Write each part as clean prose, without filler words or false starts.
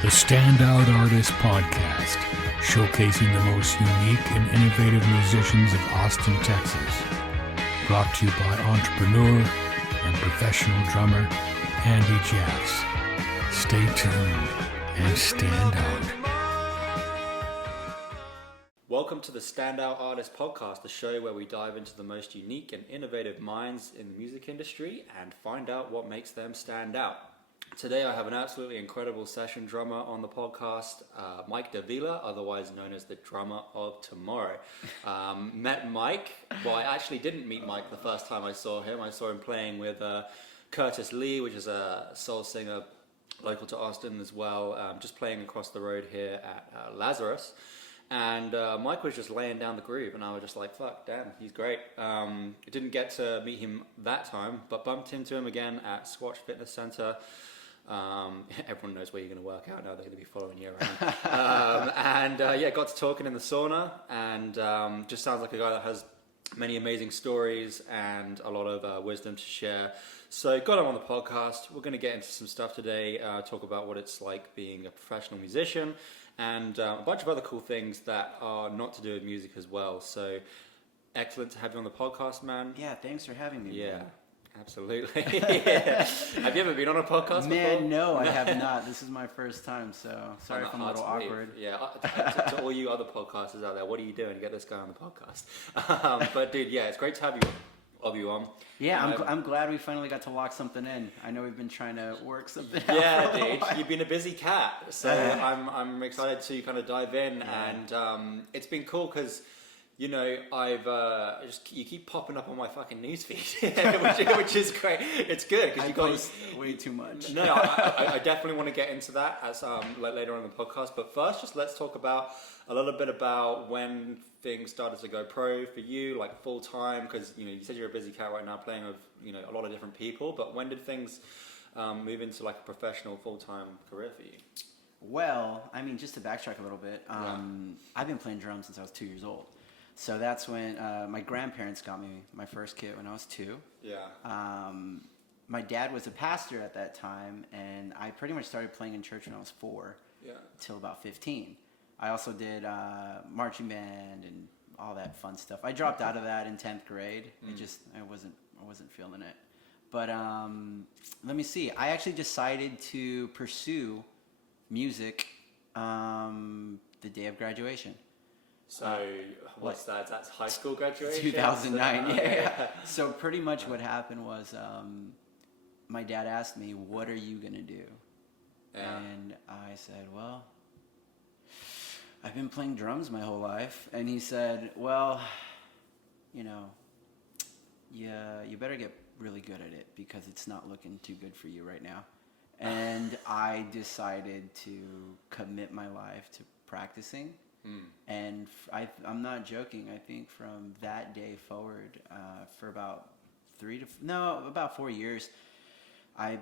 The Standout Artist Podcast, showcasing the most unique and innovative musicians of Austin, Texas. Brought to you by entrepreneur and professional drummer Andy Jeffs. Stay tuned and stand out. Welcome to the Standout Artist Podcast, the show where we dive into the most unique and innovative minds in the music industry and find out what makes them stand out. Today I have an absolutely incredible session drummer on the podcast, Mike Davila, otherwise known as the drummer of tomorrow. Met Mike, well I actually didn't meet Mike the first time I saw him. I saw him playing with Curtis Lee, which is a soul singer local to Austin as well, just playing across the road here at Lazarus. And Mike was just laying down the groove, and I was just like, fuck, damn, he's great. I didn't get to meet him that time, but bumped into him again at Squatch Fitness Center. Everyone knows where you're going to work out now. They're going to be following you around. Got to talking in the sauna, and just sounds like a guy that has many amazing stories and a lot of wisdom to share. So got him on the podcast. We're going to get into some stuff today, talk about what it's like being a professional musician, and a bunch of other cool things that are not to do with music as well. So excellent to have you on the podcast, man. Yeah, thanks for having me. Yeah. Man. Absolutely. Yeah. Have you ever been on a podcast before? Man, no, I have not. This is my first time, so sorry if I'm a little awkward. Yeah, to all you other podcasters out there, what are you doing to get this guy on the podcast? But dude, yeah, it's great to have you on. Yeah, I'm glad we finally got to lock something in. I know we've been trying to work something out. Yeah, dude, you've been a busy cat, so I'm excited to kind of dive in, and it's been cool because, you know, you keep popping up on my fucking newsfeed, which is great. It's good because you post way too much. No, I definitely want to get into that as later on in the podcast. But first, just let's talk about a little bit about when things started to go pro for you, like full time. Because you said you're a busy cat right now, playing with a lot of different people. But when did things move into like a professional full time career for you? Well, I mean, just to backtrack a little bit, I've been playing drums since I was 2 years old. So that's when my grandparents got me my first kit when I was 2. Yeah. My dad was a pastor at that time, and I pretty much started playing in church when I was 4. Yeah. Till about 15. I also did marching band and all that fun stuff. I dropped out of that in 10th grade. I wasn't feeling it. But let me see. I actually decided to pursue music the day of graduation. So what's that? That's high school graduation? 2009, yeah. So pretty much what happened was my dad asked me, what are you going to do? Yeah. And I said, well, I've been playing drums my whole life. And he said, well, you better get really good at it because it's not looking too good for you right now. And I decided to commit my life to practicing. And I'm not joking. I think from that day forward, for about 4 years, I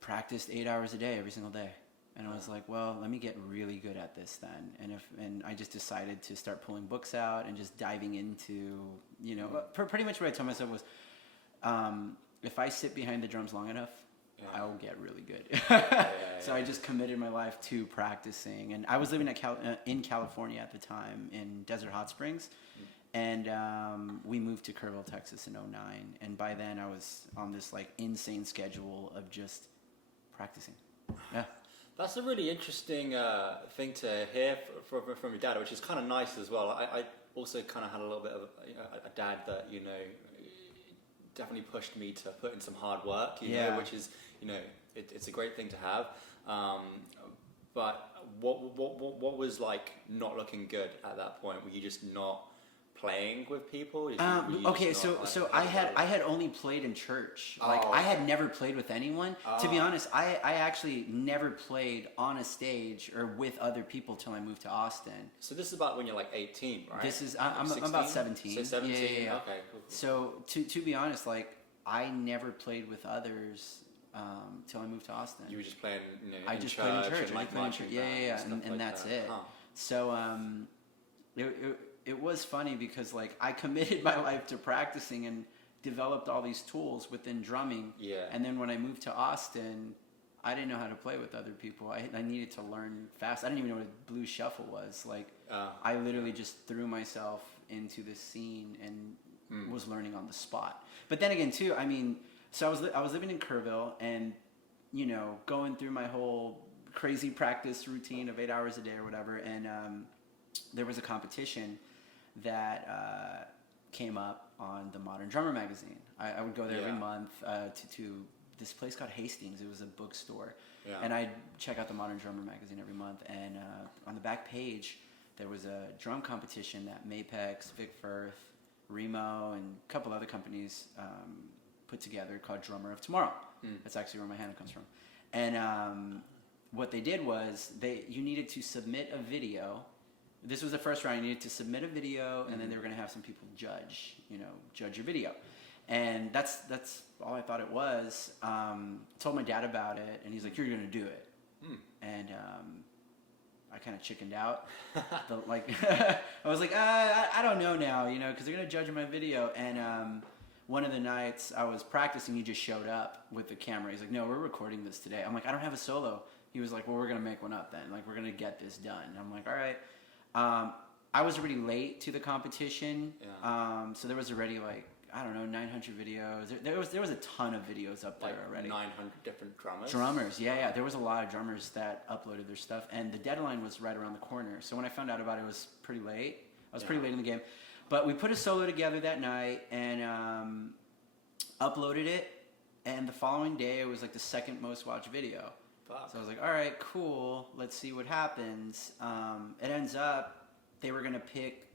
practiced 8 hours a day every single day. And I was like, well, let me get really good at this then. And I just decided to start pulling books out and just diving into, pretty much what I told myself was, if I sit behind the drums long enough, I'll get really good. So I just committed my life to practicing. And I was living in California at the time in Desert Hot Springs. And we moved to Kerrville, Texas in 2009. And by then I was on this like insane schedule of just practicing. Yeah. That's a really interesting thing to hear from your dad, which is kind of nice as well. I also kind of had a little bit of a dad that, definitely pushed me to put in some hard work, which is, it's a great thing to have. But what was like not looking good at that point? Were you just not playing with people? I had only played in church. I had never played with anyone. To be honest, I actually never played on a stage or with other people till I moved to Austin. So this is about when you're like 18, right? This is I'm about 17. So 17. Yeah. Okay, cool. So to be honest, like I never played with others till I moved to Austin. You were just playing, I just played in church. Like And that's it. Huh. So it was funny because like I committed my life to practicing and developed all these tools within drumming. Yeah. And then when I moved to Austin, I didn't know how to play with other people. I needed to learn fast. I didn't even know what a blues shuffle was. Like, I literally just threw myself into this scene and was learning on the spot. But then again, too, I mean, so I was living in Kerrville and, you know, going through my whole crazy practice routine of 8 hours a day or whatever. And there was a competition that came up on the Modern Drummer magazine. I would go there every month to this place called Hastings. It was a bookstore. Yeah. And I'd check out the Modern Drummer magazine every month. And on the back page, there was a drum competition that Mapex, Vic Firth, Remo, and a couple other companies put together called Drummer of Tomorrow. That's actually where my handle comes from. And what they did was you needed to submit a video. This was the first round. You needed to submit a video, and then they were going to have some people judge your video. And that's all I thought it was. Told my dad about it, and he's like, "You're going to do it." And I kind of chickened out. I was like, I don't know now, because they're going to judge my video. And one of the nights I was practicing, he just showed up with the camera. He's like, "No, we're recording this today." I'm like, "I don't have a solo." He was like, "Well, we're going to make one up then. Like, we're going to get this done." And I'm like, "All right." I was already late to the competition. Yeah. So there was already 900 videos. There was a ton of videos up there already. 900 different drummers? Drummers, yeah. There was a lot of drummers that uploaded their stuff, and the deadline was right around the corner. So when I found out about it, it was pretty late. I was pretty late in the game. But we put a solo together that night and uploaded it, and the following day it was like the second most watched video. Fuck. So I was like, all right, cool. Let's see what happens. It ends up they were going to pick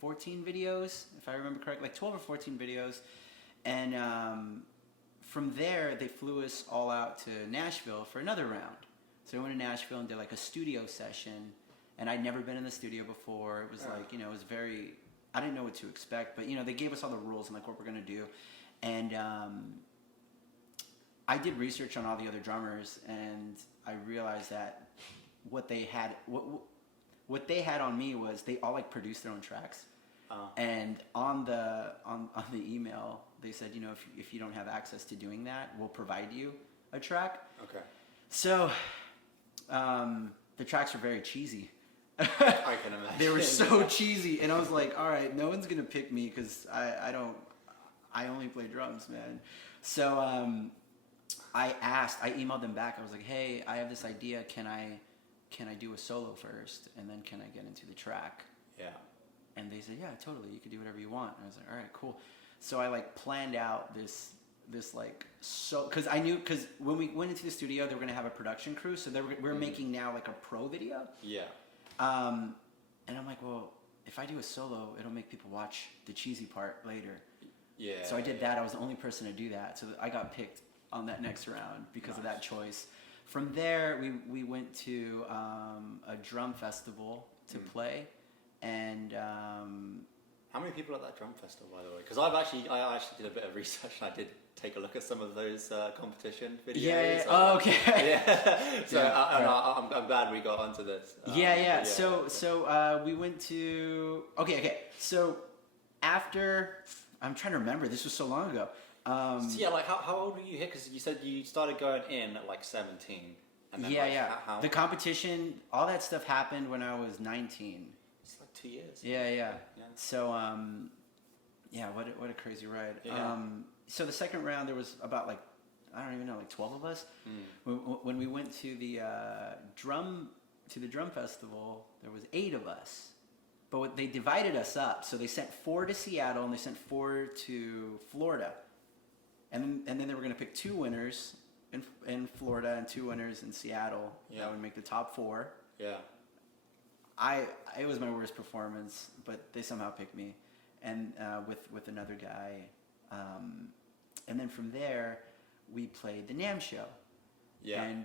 14 videos, if I remember correctly, 12 or 14 videos. And from there, they flew us all out to Nashville for another round. So we went to Nashville and did a studio session. And I'd never been in the studio before. It was it was very, I didn't know what to expect. But, they gave us all the rules and what we're going to do. And I did research on all the other drummers. And I realized that what they had on me was they all produced their own tracks. And on the email they said, if you don't have access to doing that, we'll provide you a track. Okay. So the tracks were very cheesy. I can imagine. They were so cheesy, and I was like, all right, no one's gonna pick me because I only play drums, man. So I emailed them back. I was like, hey, I have this idea. Can I do a solo first, and then can I get into the track? Yeah. And they said, yeah, totally. You can do whatever you want. And I was like, all right, cool. So I planned out this because I knew, because when we went into the studio, they were gonna have a production crew, so we're making now a pro video. Yeah. And I'm like, well, if I do a solo, it'll make people watch the cheesy part later. Yeah. So I did that. I was the only person to do that. So I got picked on that next round because of that choice. From there, we went to a drum festival to play, and how many people at that drum festival, by the way? Because I actually did a bit of research, and I did take a look at some of those competition videos. Yeah. Oh, okay. Yeah. So I'm glad we got onto this. So we went to okay. So after, I'm trying to remember. This was so long ago. How old were you here? Because you said you started going in at 17. And then how? The competition, all that stuff happened when I was 19. It's 2 years. Yeah. So, what a crazy ride. Yeah. So the second round, there was about I don't even know, 12 of us. When we went to the drum festival, there was 8 of us. But they divided us up. So they sent 4 to Seattle and they sent 4 to Florida. And then they were going to pick 2 winners in Florida and 2 winners in Seattle. Yeah. That would make the top 4. Yeah. It was my worst performance, but they somehow picked me, and with another guy. And then from there, we played the NAMM show. Yeah. And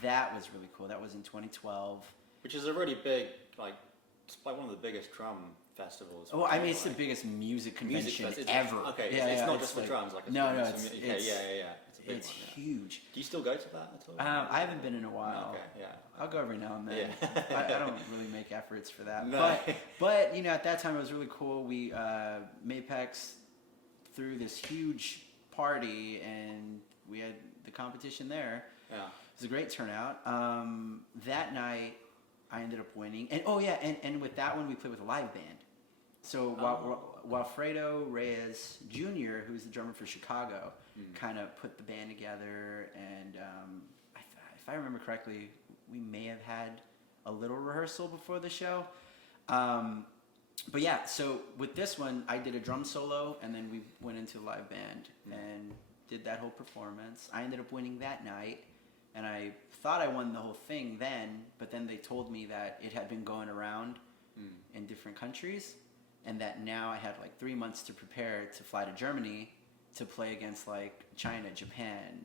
that was really cool. That was in 2012. Which is a really big, it's one of the biggest drum festivals. Oh, I mean, it's the biggest music convention ever. Okay, it's not just for drums. It's huge. Do you still go to that at all? I haven't been in a while. Okay, yeah. I'll go every now and then. Yeah. I don't really make efforts for that. No. But at that time it was really cool. We Mapex threw this huge party, and we had the competition there. Yeah. was a great turnout. That night, I ended up winning. And and with that one, we played with a live band. So Wilfredo Reyes Jr., who's the drummer for Chicago, kind of put the band together. And if I remember correctly, we may have had a little rehearsal before the show. But yeah, so with this one, I did a drum solo, and then we went into a live band and did that whole performance. I ended up winning that night, and I thought I won the whole thing then, but then they told me that it had been going around in different countries, and that now I had like 3 months to prepare to fly to Germany to play against like China, Japan,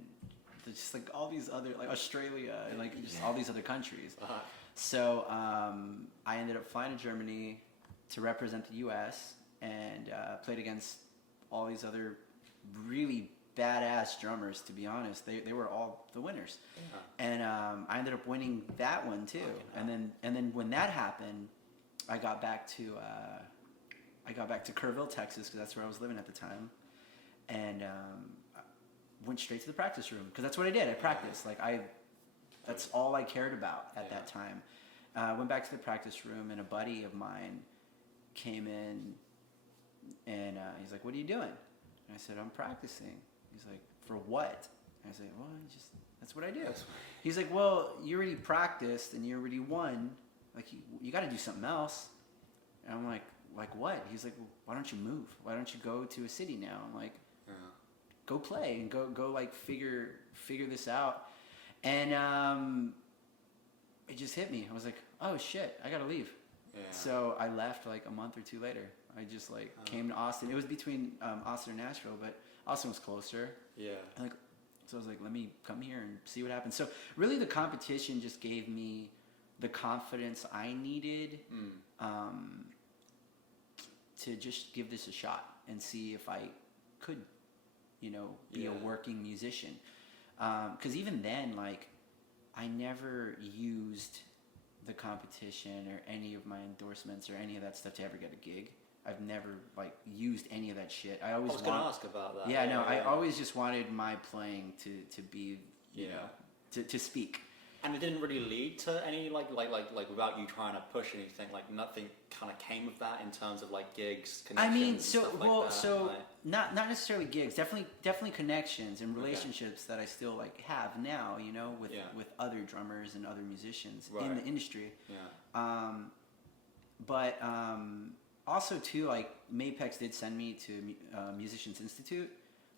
just like all these other, like Australia, and like just all these other countries. So I ended up flying to Germany to represent the U.S. and played against all these other really badass drummers. To be honest, they were all the winners, and I ended up winning that one too. And then when that happened, I got back to Kerrville, Texas, because that's where I was living at the time, and I went straight to the practice room because that's what I did. I practiced that's all I cared about at that time. Went back to the practice room, and a buddy of mine came in, and he's like, "What are you doing?" And I said, "I'm practicing." He's like, "For what?" And I said, "Well, that's what I do." He's like, "Well, you already practiced and you already won. Like, you got to do something else." And I'm like what? He's like, "Well, why don't you move? Why don't you go to a city now?" I'm like, "Go play and go like figure this out." And it just hit me. I was like, "Oh shit, I gotta leave." So I left like a month or two later. I just came to Austin. It was between Austin and Nashville, but Austin was closer. So I was like, let me come here and see what happens. So really, the competition just gave me the confidence I needed to just give this a shot and see if I could, be a working musician. Because even then, I never used the competition or any of my endorsements or any of that stuff to ever get a gig. I've never used any of that shit. I was gonna ask about that. I always just wanted my playing to be to speak. And it didn't really lead to any like without you trying to push anything, nothing kind of came of that in terms of gigs, connections. Not necessarily gigs, definitely connections and relationships that I still have now, with other drummers and other musicians in the industry. But also too, Mapex did send me to Musicians Institute.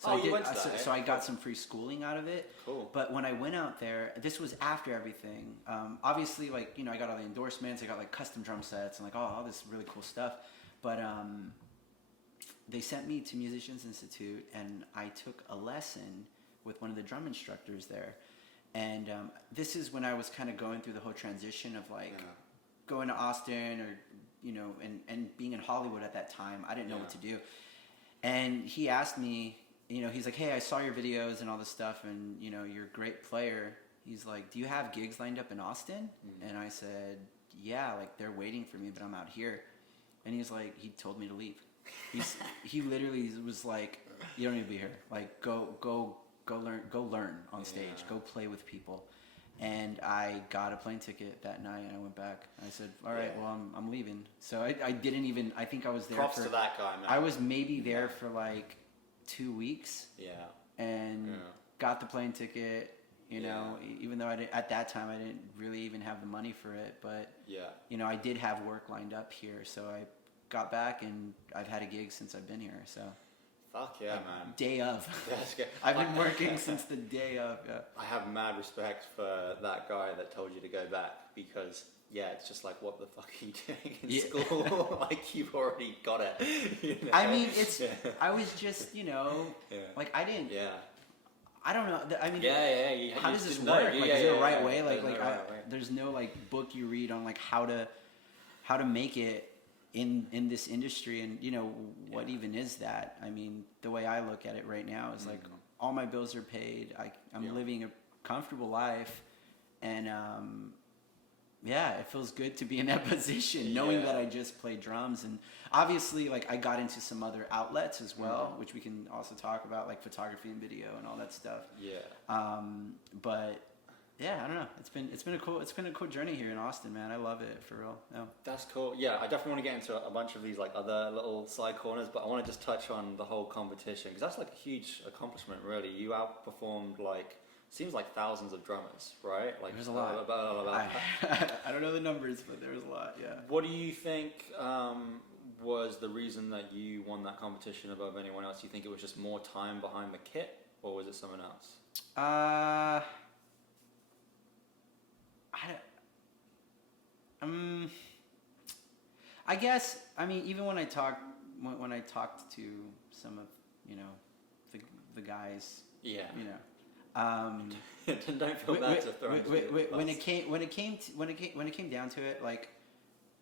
So you went to that, so I got some free schooling out of it. Cool. But when I went out there, this was after everything. Obviously, I got all the endorsements. I got custom drum sets and all this really cool stuff. But they sent me to Musicians Institute, and I took a lesson with one of the drum instructors there. And this is when I was kind of going through the whole transition of going to Austin or and being in Hollywood at that time. I didn't know what to do. And he asked me, he's like, "Hey, I saw your videos and all this stuff, and you're a great player." He's like, "Do you have gigs lined up in Austin?" And I said, "Yeah, they're waiting for me, but I'm out here." And he's like, he told me to leave. He literally was like, "You don't need to be here. Go learn on stage. Go play with people." And I got a plane ticket that night, and I went back. I said, "All right, well, I'm leaving." So I didn't even. I think I was there. Props to that guy, man. I was maybe there for 2 weeks. And got the plane ticket. Even though at that time I didn't really even have the money for it, but I did have work lined up here, so I got back and I've had a gig since I've been here. So. Fuck yeah, man. Day of. That's good. I've been working since the day of. Yeah. I have mad respect for that guy that told you to go back because, it's just what the fuck are you doing in school? You've already got it. I mean, I was just, I didn't. I don't know. I mean, how does this work? Is there a right way? There's no book you read on how to make it in this industry, and what even is that? I mean, the way I look at it right now is all my bills are paid. I'm living a comfortable life, and it feels good to be in that position, knowing that I just play drums. And obviously, I got into some other outlets as well, which we can also talk about, photography and video and all that stuff. But yeah, I don't know. It's been a cool journey here in Austin, man. I love it for real. No. That's cool. Yeah, I definitely want to get into a bunch of these like other little side corners, but I want to just touch on the whole competition because that's like a huge accomplishment, really. You outperformed like seems like thousands of drummers, right? Like there's a lot. I don't know the numbers, but there was a lot. Yeah. What do you think was the reason that you won that competition above anyone else? Do you think it was just more time behind the kit, or was it someone else? I guess, I mean, even when I talked to some of, the guys, yeah, don't feel bad to throw when it came down to it, like,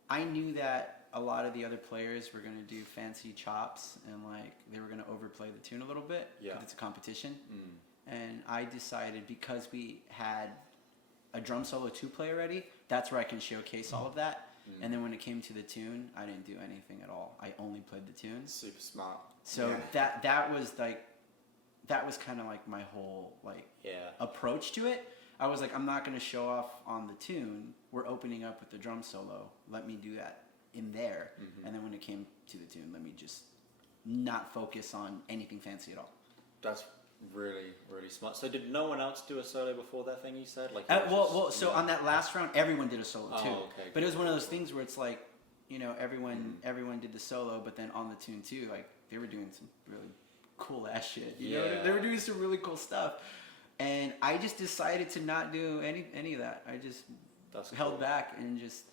I knew that a lot of the other players were going to do fancy chops and like they were going to overplay the tune a little bit because it's a competition. And I decided because we had a drum solo 2 play already, that's where I can showcase all of that. And then when it came to the tune, I didn't do anything at all. I only played the tune. Super smart. So that was kind of like my whole approach to it. I was like, I'm not going to show off on the tune. We're opening up with the drum solo. Let me do that in there. And then when it came to the tune, let me just not focus on anything fancy at all. That's really, really smart. So did no one else do a solo before that thing you said? Like, so on that last round, everyone did a solo too. Okay, but it was one of those things where it's like, everyone did the solo, but then on the tune too, like they were doing some really cool ass shit. You know, they were doing some really cool stuff, and I just decided to not do any of that. I just held back and just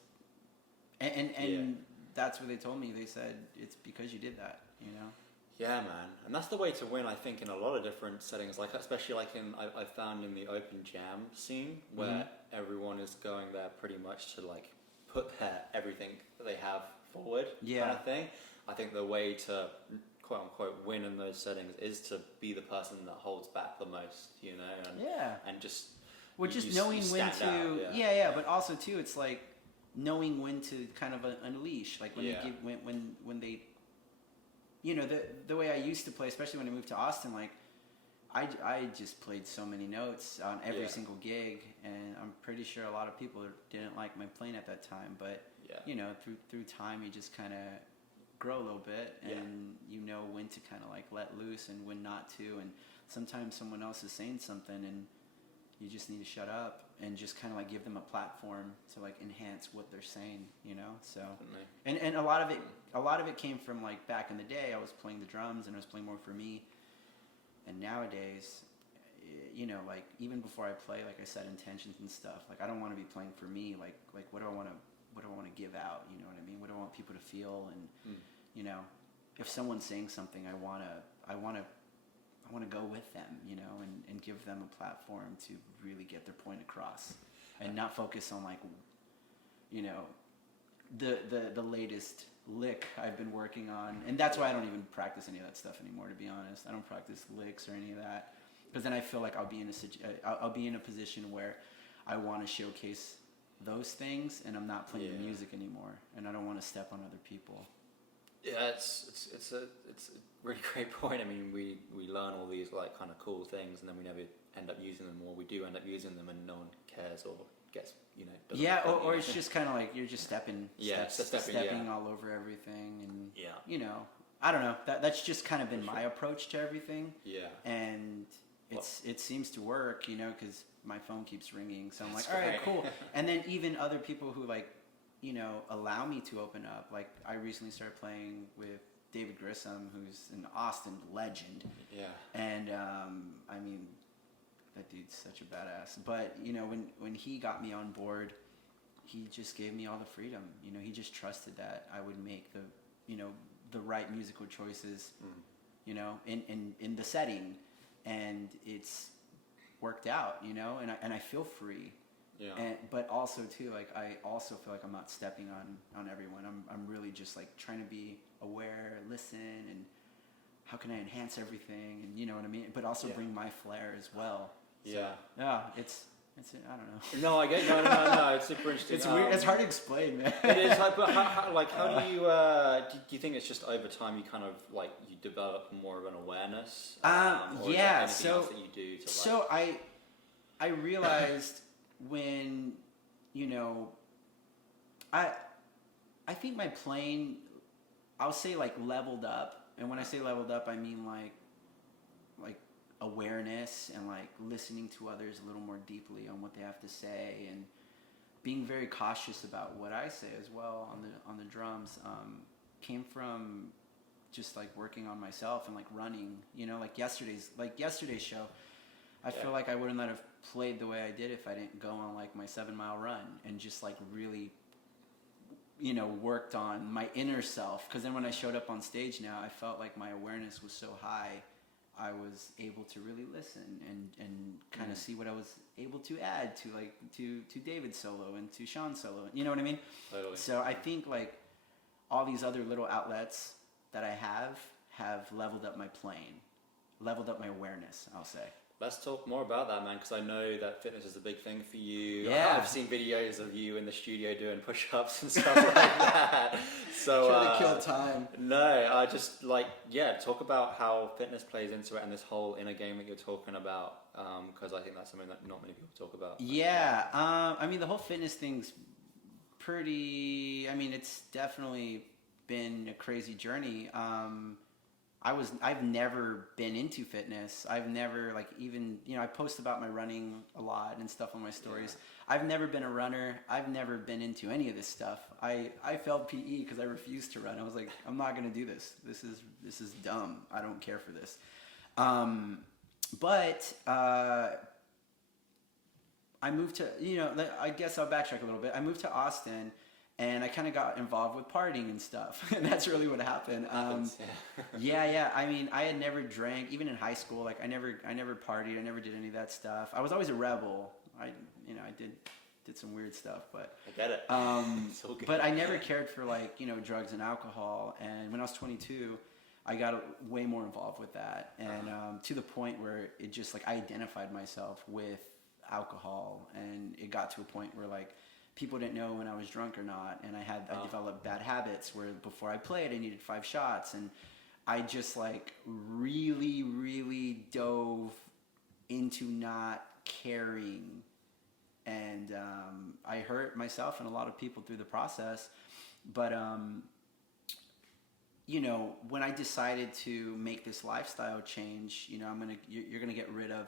and that's what they told me. They said it's because you did that. Yeah, man, and that's the way to win. I think in a lot of different settings, like especially like I found in the open jam scene where everyone is going there pretty much to like put their everything that they have forward, kind of thing. I think the way to quote unquote win in those settings is to be the person that holds back the most, and just knowing when to out, but also too, it's like knowing when to kind of unleash, like when they give when they. The way I used to play, especially when I moved to Austin, like I just played so many notes on every single gig, and I'm pretty sure a lot of people didn't like my playing at that time. But through time, you just kind of grow a little bit, and you know when to kind of like let loose and when not to. And sometimes someone else is saying something, and you just need to shut up and just kind of like give them a platform to like enhance what they're saying, So and a lot of it came from like back in the day. I was playing the drums and I was playing more for me. And nowadays, like even before I play, like I set intentions and stuff. Like I don't want to be playing for me. Like what do I want to give out? You know what I mean? What do I want people to feel? And if someone's saying something, I want to go with them, and give them a platform to really get their point across, and not focus on like, the latest lick I've been working on. And that's why I don't even practice any of that stuff anymore, to be honest. I don't practice licks or any of that, because then I feel like I'll be in a position where I want to showcase those things, and I'm not playing the music anymore, and I don't want to step on other people. Yeah, it's a really great point. I mean, we learn all these like kind of cool things, and then we never end up using them, or we do end up using them and no one cares or gets or it's just kind of like you're just stepping all over everything, and I don't know, that's just kind of been my approach to everything, and it seems to work, because my phone keeps ringing, so I'm like, all right, cool. And then even other people who like allow me to open up, like I recently started playing with David Grissom, who's an Austin legend. And I mean, that dude's such a badass. But when he got me on board, he just gave me all the freedom. He just trusted that I would make the right musical choices, in the setting, and it's worked out, and I feel free. But also too, like I also feel like I'm not stepping on everyone. I'm really just like trying to be aware, listen, and how can I enhance everything, and you know what I mean. But also bring my flair as well. So, it's I don't know. No, I get no. It's super interesting. It's weird. It's hard to explain, man. It is. But how do you do you think it's just over time you kind of like you develop more of an awareness? Or is there anything else that you do to I realized when, you know, I think my playing, I'll say like leveled up. And when I say leveled up, I mean like awareness and like listening to others a little more deeply on what they have to say, and being very cautious about what I say as well on the drums. Came from just like working on myself and like running, you know, like yesterday's show. I feel like I wouldn't have played the way I did if I didn't go on like my 7-mile run and just like really, you know, worked on my inner self. Because then when I showed up on stage now, I felt like my awareness was so high, I was able to really listen and kind of see what I was able to add to like to David's solo and to Sean's solo. You know what I mean? Totally. So I think like all these other little outlets that I have leveled up my playing, leveled up my awareness, I'll say. Let's talk more about that, man, because I know that fitness is a big thing for you. Yeah. I've seen videos of you in the studio doing push-ups and stuff like that. So Trying to kill time. No, I just like, talk about how fitness plays into it and this whole inner game that you're talking about, because I think that's something that not many people talk about. Yeah, I mean, the whole fitness thing's pretty, I mean, it's definitely been a crazy journey. I've never been into fitness. I've never like even, you know, I post about my running a lot and stuff on my stories. Yeah. I've never been a runner. I've never been into any of this stuff. I failed PE because I refused to run. I was like, I'm not going to do this. This is dumb. I don't care for this. But I moved to, you know, I guess I'll backtrack a little bit. I moved to Austin, and I kind of got involved with partying and stuff, and that's really what happened. Yeah. I mean, I had never drank, even in high school. Like, I never partied. I never did any of that stuff. I was always a rebel. I did some weird stuff, but I get it. So good. But I never cared for like, you know, drugs and alcohol. And when I was 22, I got way more involved with that, and to the point where it just like I identified myself with alcohol, and it got to a point where like people didn't know when I was drunk or not, and I developed bad habits where before I played I needed 5 shots, and I just like really dove into not caring, and I hurt myself and a lot of people through the process. But you know, when I decided to make this lifestyle change, you know, you're gonna get rid of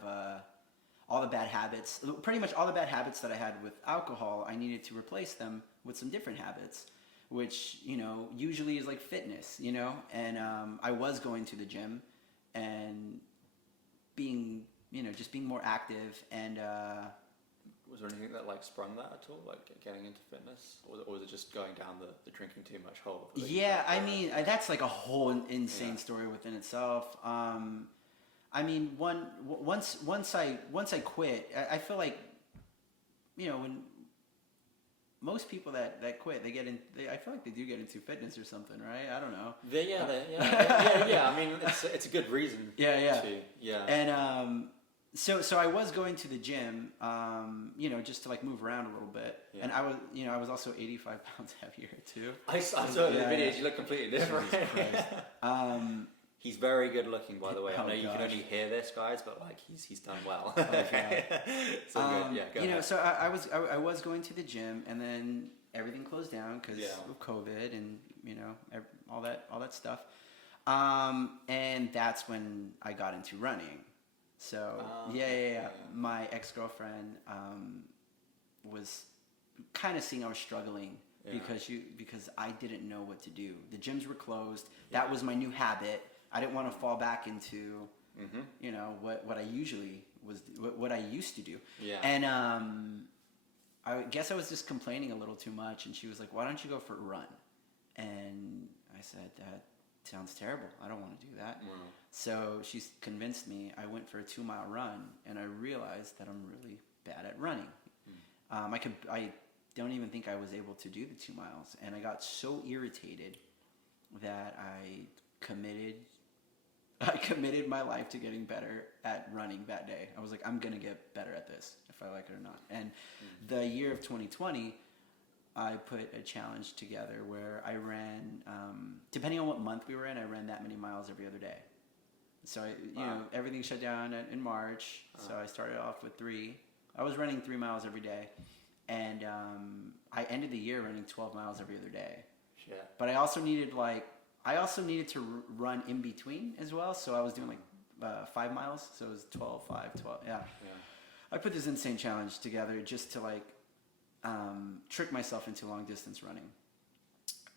all the bad habits, pretty much all the bad habits that I had with alcohol. I needed to replace them with some different habits, which, you know, usually is like fitness, you know, and I was going to the gym and being, you know, just being more active. And was there anything that like sprung that at all, like getting into fitness, or was it just going down the drinking too much hole? Yeah, I mean, that's like a whole insane story within itself. I mean, once I quit, I feel like, you know, when most people that quit, I feel like they do get into fitness or something, right? I don't know. Yeah. I mean, it's a good reason. Yeah. Yeah. And so I was going to the gym, you know, just to like move around a little bit. Yeah. And I was also 85 pounds heavier too. I saw the videos. You look completely different. He's very good looking, by the way. I know you can only hear this, guys, but like he's done well. It's all good. Yeah, go you ahead. know, so I was going to the gym, and then everything closed down because of COVID and, you know, all that stuff. And that's when I got into running. So my ex-girlfriend was kind of seeing I was struggling because I didn't know what to do. The gyms were closed. That was my new habit. I didn't want to fall back into, you know, what I usually what I used to do. Yeah. And I guess I was just complaining a little too much, and she was like, "Why don't you go for a run?" And I said, "That sounds terrible. I don't want to do that." Wow. So she convinced me. I went for a 2-mile run, and I realized that I'm really bad at running. I don't even think I was able to do the 2 miles, and I got so irritated that I committed my life to getting better at running that day. I was like, I'm gonna get better at this if I like it or not. And the year of 2020, I put a challenge together where I ran, depending on what month we were in, I ran that many miles every other day. So you know, everything shut down in March. So I started off with 3. I was running 3 miles every day, and I ended the year running 12 miles every other day. Shit. But I also needed to run in between as well. So I was doing like 5 miles. So it was 12, 5, 12. Yeah. I put this insane challenge together just to like trick myself into long distance running.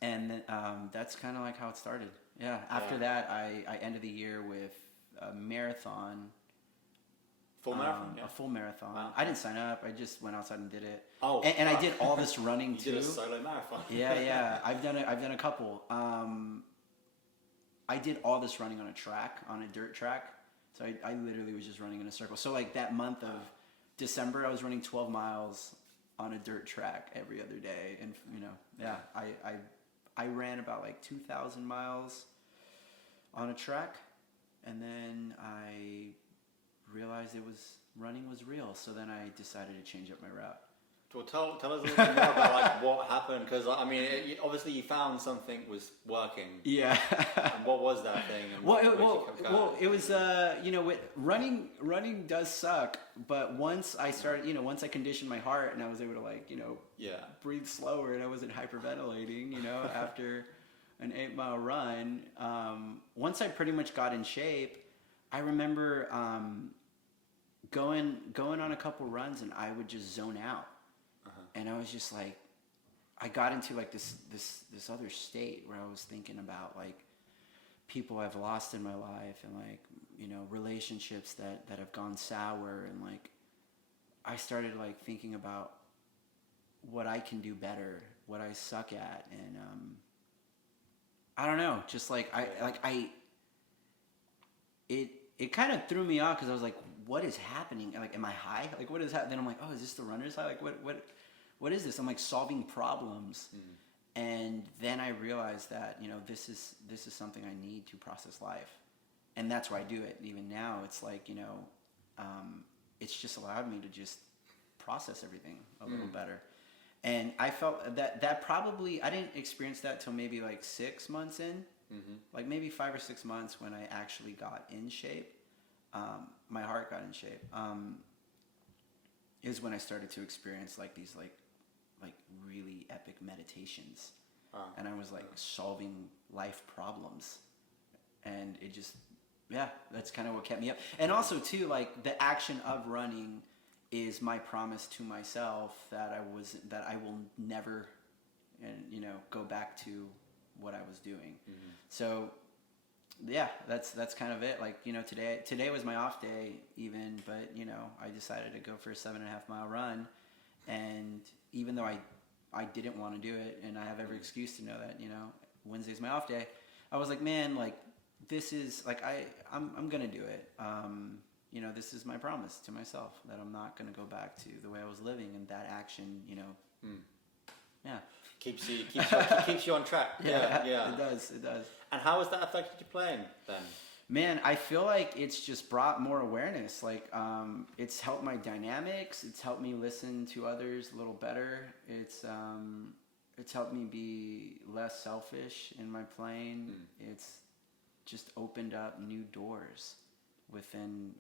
And then, that's kind of like how it started. Yeah. After that, I ended the year with a marathon. Full marathon? A full marathon. Wow. I didn't sign up. I just went outside and did it. Oh, and I did all this running too. You did a solo marathon. Yeah. I've done a couple. I did all this running on a dirt track. So I literally was just running in a circle. So like that month of December, I was running 12 miles on a dirt track every other day. And I ran about like 2,000 miles on a track. And then I realized running was real. So then I decided to change up my route. Well, tell us a little bit more about like what happened, because I mean, obviously you found something was working. Yeah. And what was that thing? And It was running does suck, but once I started, once I conditioned my heart and I was able to breathe slower and I wasn't hyperventilating, after an 8-mile run. Once I pretty much got in shape, I remember going on a couple runs and I would just zone out. And I was just like, I got into like this other state where I was thinking about like people I've lost in my life and like, relationships that have gone sour, and like I started like thinking about what I can do better, what I suck at, and I don't know, just like it kind of threw me off because I was like, what is happening? Like, am I high? Like, what is happening? Then I'm like, oh, is this the runner's high? Like, what is this? I'm like solving problems. And then I realized that, this is something I need to process life. And that's why I do it. And even now it's like, it's just allowed me to just process everything a little better. And I felt that probably, I didn't experience that till maybe like 6 months in, like maybe 5 or 6 months when I actually got in shape. My heart got in shape. Is when I started to experience like these like really epic meditations, and I was like solving life problems, and it just, that's kind of what kept me up. And also too, like the action of running is my promise to myself that I will never, go back to what I was doing. So that's kind of it. Like, today was my off day even, but I decided to go for a 7.5 mile run. And even though I didn't want to do it, and I have every excuse to know that, Wednesday's my off day, I was like, man, like this is like, I'm going to do it. This is my promise to myself that I'm not going to go back to the way I was living, and that action, keeps you on track. Yeah. It does. And how has that affected your playing then? Man, I feel like it's just brought more awareness. Like, it's helped my dynamics. It's helped me listen to others a little better. It's helped me be less selfish in my playing. It's just opened up new doors within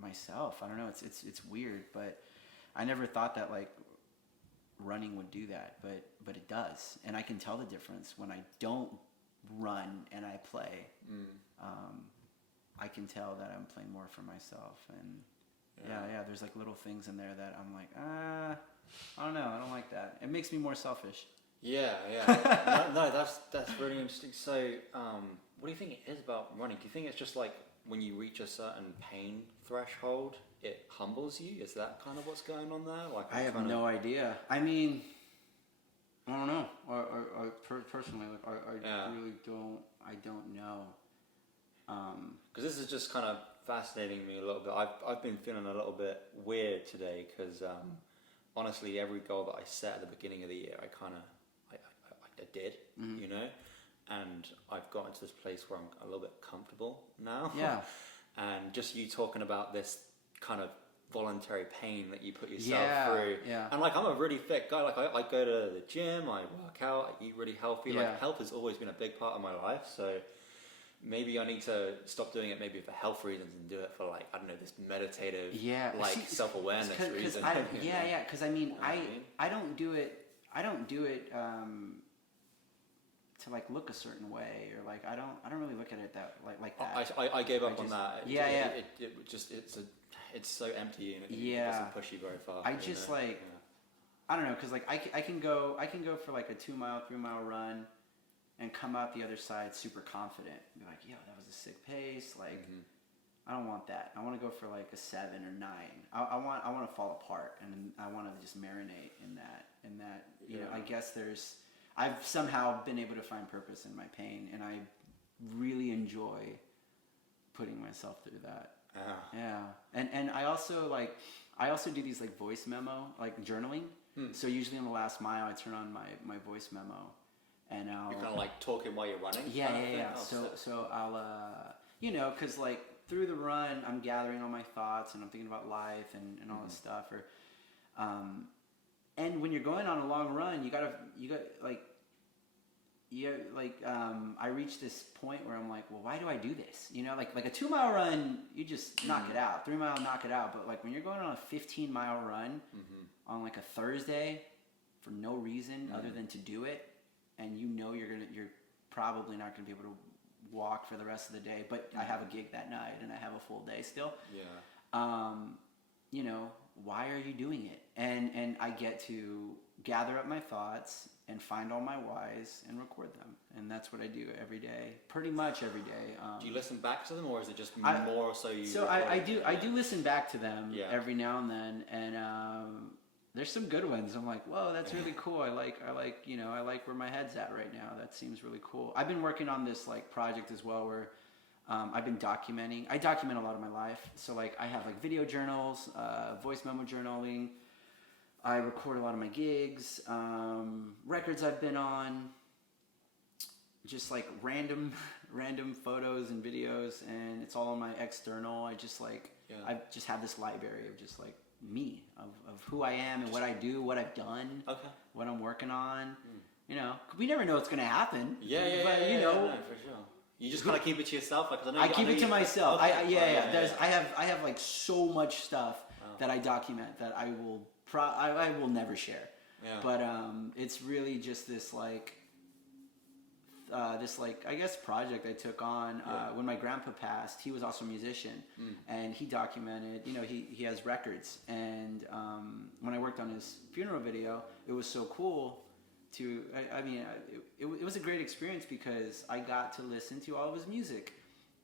myself. I don't know. It's weird, but I never thought that like running would do that, but it does, and I can tell the difference when I don't run and I play. I can tell that I'm playing more for myself, and there's like little things in there that I'm like, I don't know, I don't like that. It makes me more selfish. No, that's really interesting. So what do you think it is about running? Do you think it's just like when you reach a certain pain threshold, it humbles you? Is that kind of what's going on there? Like, I have no idea. I mean, I don't know. Personally, like, I really don't. I don't know. Because this is just kind of fascinating me a little bit. I've been feeling a little bit weird today because honestly, every goal that I set at the beginning of the year, I did, and I've gotten to this place where I'm a little bit comfortable now. Yeah. And just you talking about this kind of voluntary pain that you put yourself through. Yeah. And like, I'm a really fit guy. Like I go to the gym, I work out, I eat really healthy. Like health has always been a big part of my life. So maybe I need to stop doing it maybe for health reasons and do it for like, I don't know, this meditative, self-awareness reason. Because I mean, I don't do it to like look a certain way, or like I don't really look at it that like that. I gave up on that. It's so empty and it doesn't push you very far. I just I don't know, because like I can go for like a 2 mile, 3 mile run and come out the other side super confident. Be like, yo, that was a sick pace. Like, I don't want that. I want to go for like a 7 or 9. I want to fall apart, and I want to just marinate in that. You know, I guess I've somehow been able to find purpose in my pain, and I really enjoy putting myself through that. Yeah. And I also do these like voice memo, like journaling. So usually on the last mile, I turn on my voice memo, and I'll... You're kind of like talking while you're running? Yeah. So I'll, you know, because like through the run, I'm gathering all my thoughts, and I'm thinking about life and all this stuff. Or, and when you're going on a long run, I reached this point where I'm like, well, why do I do this? You know, like a 2 mile run, you just knock it out. 3 mile, knock it out. But like when you're going on a 15 mile run on like a Thursday for no reason other than to do it, and you know you're probably not gonna be able to walk for the rest of the day, but I have a gig that night and I have a full day still. Yeah. You know, why are you doing it? And I get to gather up my thoughts and find all my whys and record them, and that's what I do every day, pretty much every day. Do you listen back to them, or is it just more so you? So I do listen back to them every now and then, and there's some good ones. I'm like, whoa, that's really cool. I like where my head's at right now. That seems really cool. I've been working on this like project as well, where I've been documenting. I document a lot of my life, so like I have like video journals, voice memo journaling. I record a lot of my gigs, records I've been on, just like random photos and videos, and it's all on my external. I just have this library of just like me, of who I am and what I do, what I've done, what I'm working on. You know, we never know what's gonna happen. But you know, for sure. You just kind of keep it to yourself, like, I keep it to myself. I have like so much stuff that I document that I will never share. But it's really just this like I guess project I took on when my grandpa passed. He was also a musician, and he documented. You know, he has records, and when I worked on his funeral video, it was so cool. It was a great experience because I got to listen to all of his music,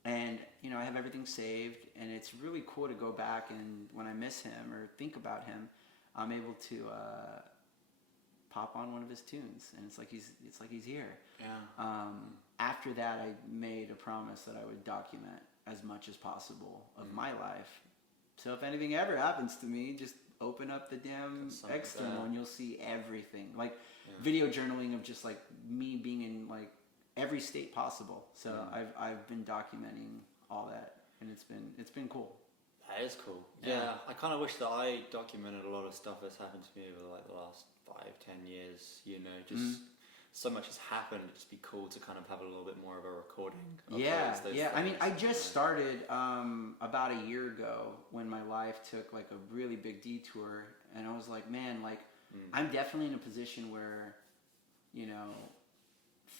and you know, I have everything saved, and it's really cool to go back, and when I miss him or think about him, I'm able to pop on one of his tunes, and it's like he's here. After that, I made a promise that I would document as much as possible of my life. So if anything ever happens to me, just open up the damn external, and you'll see everything. Like video journaling of just like me being in like every state possible. So I've been documenting all that, and it's been cool. That is cool. Yeah, I kind of wish that I documented a lot of stuff that's happened to me over like the last 5-10 years. You know, just so much has happened. It'd just be cool to kind of have a little bit more of a recording. Of those things. I mean, I just started about a year ago when my life took like a really big detour, and I was like, man, like I'm definitely in a position where, you know,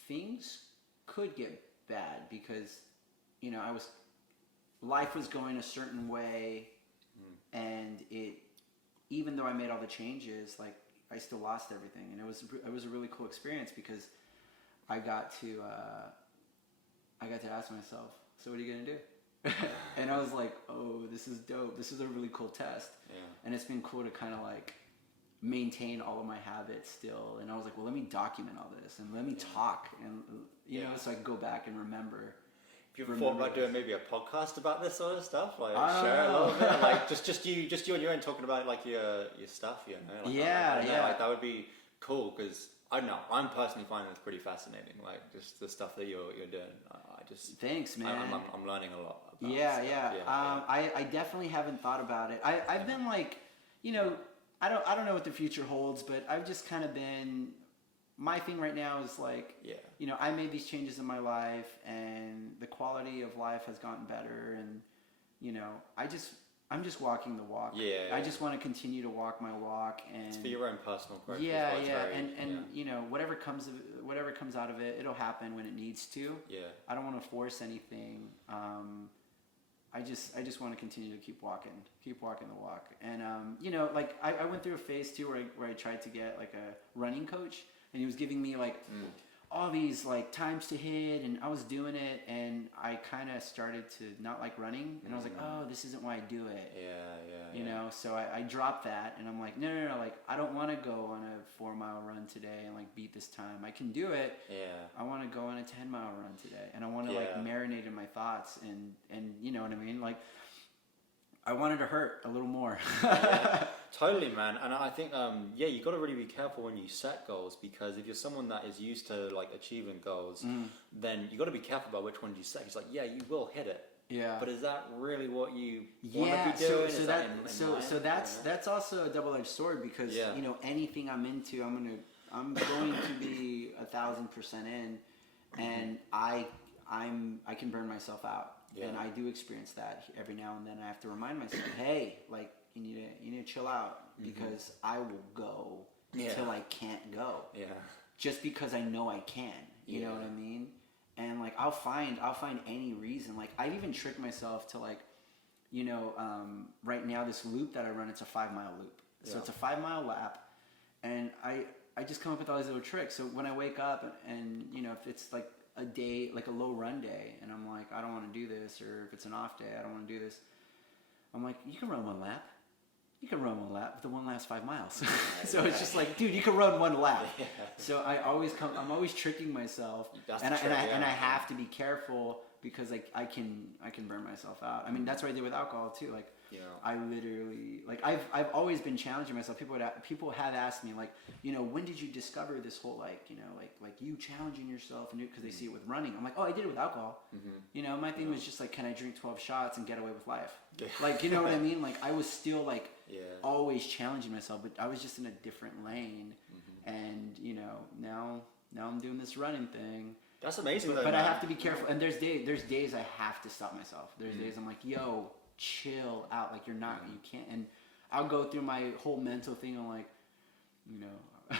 things could get bad because, you know, life was going a certain way, and even though I made all the changes, like I still lost everything, and it was a really cool experience because I got to ask myself, so what are you gonna do? And I was like, oh, this is dope. This is a really cool test, and it's been cool to kind of like maintain all of my habits still. And I was like, well, let me document all this and let me talk, and you know, so I can go back and remember. Have you ever thought about doing maybe a podcast about this sort of stuff? Like share a little bit, like just you on your own talking about like your stuff, you know? Like, like that would be cool because I don't know. I'm personally finding this pretty fascinating. Like just the stuff that you're doing. Thanks, man. I'm learning a lot. About I definitely haven't thought about it. I've been like, you know, I don't know what the future holds, but I've just kind of been my thing right now is like, you know, I made these changes in my life, and the quality of life has gotten better, and you know, I'm just walking the walk. I just want to continue to walk my walk, and it's for your own personal growth. And you know, whatever comes out of it, it'll happen when it needs to. I don't want to force anything. I just want to continue to keep walking the walk. And you know, like I went through a phase too where I tried to get like a running coach, and he was giving me like all these like times to hit, and I was doing it, and I kind of started to not like running, and I was like, oh, this isn't why I do it. You know, so I dropped that, and I'm like, no, like I don't want to go on a 4-mile run today and like beat this time. I can do it. I want to go on a 10-mile run today, and I want to like marinate in my thoughts, and you know what I mean, like I wanted to hurt a little more. Totally, man. And I think, you got to really be careful when you set goals, because if you're someone that is used to like achieving goals, then you got to be careful about which ones you set. It's like, you will hit it. But is that really what you want to be doing? So that's also a double-edged sword, because you know, anything I'm into, I'm going to be 1,000% in, and I can burn myself out. And I do experience that every now and then. I have to remind myself, hey, like you need to chill out, because I will go until I can't go. Just because I know I can. You know what I mean? And like I'll find any reason. Like I've even tricked myself to like, you know, right now this loop that I run, it's a 5-mile loop. So it's a 5-mile lap, and I just come up with all these little tricks. So when I wake up and you know, if it's like a day, like a low run day, and I'm like, I don't want to do this, or if it's an off day, I don't want to do this, I'm like, you can run one lap. You can run one lap, but the one lasts 5 miles. So it's just like, dude, you can run one lap. So I'm always tricking myself, and I have to be careful, because like I can burn myself out. I mean, that's what I did with alcohol too. Like I literally, like I've always been challenging myself. People have asked me, like, you know, when did you discover this whole like, you know, like you challenging yourself, and because they see it with running. I'm like, oh, I did it with alcohol. You know, my thing was just like, can I drink 12 shots and get away with life? Like, you know what I mean? Like I was still like always challenging myself, but I was just in a different lane. And you know, now I'm doing this running thing. That's amazing, but I have to be careful. And there's days I have to stop myself. There's days I'm like, yo, chill out. Like you can't. And I'll go through my whole mental thing. I'm like, you know,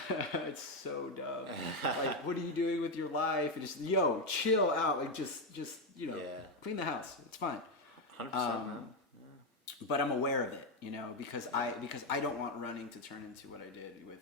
it's so dumb. Like, what are you doing with your life? And just, yo, chill out. Like just you know, clean the house. It's fine. 100%, man. But I'm aware of it, you know, because I don't want running to turn into what I did with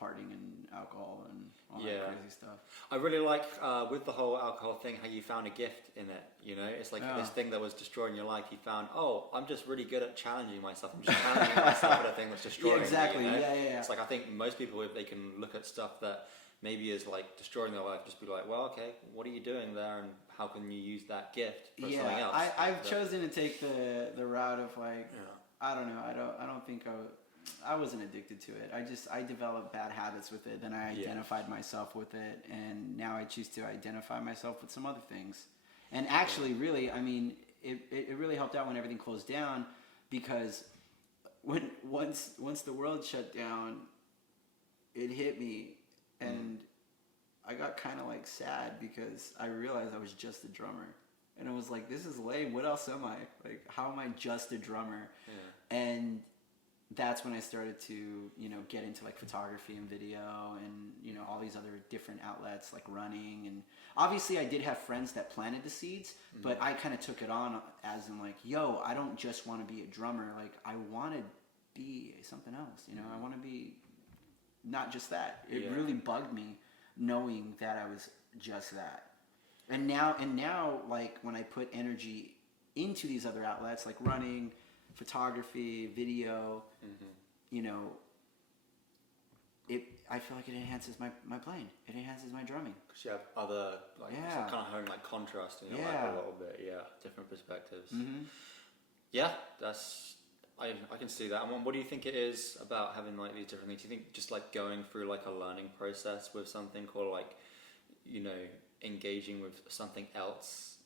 partying and alcohol and all that crazy stuff. I really like with the whole alcohol thing how you found a gift in it. You know, it's like this thing that was destroying your life. You found, oh, I'm just really good at challenging myself. I'm just challenging myself at a thing that's destroying me. Exactly. You know? Yeah. It's like I think most people, if they can look at stuff that maybe is like destroying their life, just be like, well, okay, what are you doing there, and how can you use that gift for something else? I've chosen to take the route of like, I don't know. I don't think I wasn't addicted to it. I developed bad habits with it. Then I identified myself with it, and now I choose to identify myself with some other things. And actually, really, I mean, it really helped out when everything closed down, because once the world shut down, it hit me, and I got kind of like sad, because I realized I was just a drummer, and I was like, this is lame. What else am I? Like, how am I just a drummer? And that's when I started to, you know, get into like photography and video and, you know, all these other different outlets like running. And obviously I did have friends that planted the seeds, but I kind of took it on as in like, yo, I don't just want to be a drummer. Like I want to be something else, you know, I want to be not just that. It really bugged me knowing that I was just that. And now like when I put energy into these other outlets like running, photography, video, you know, I feel like it enhances my playing. It enhances my drumming. Because you have other, like, kind of having like contrast in your life a little bit. Different perspectives. Yeah, I can see that. And what do you think it is about having like these different things? Do you think just like going through like a learning process with something, or like, you know, engaging with something else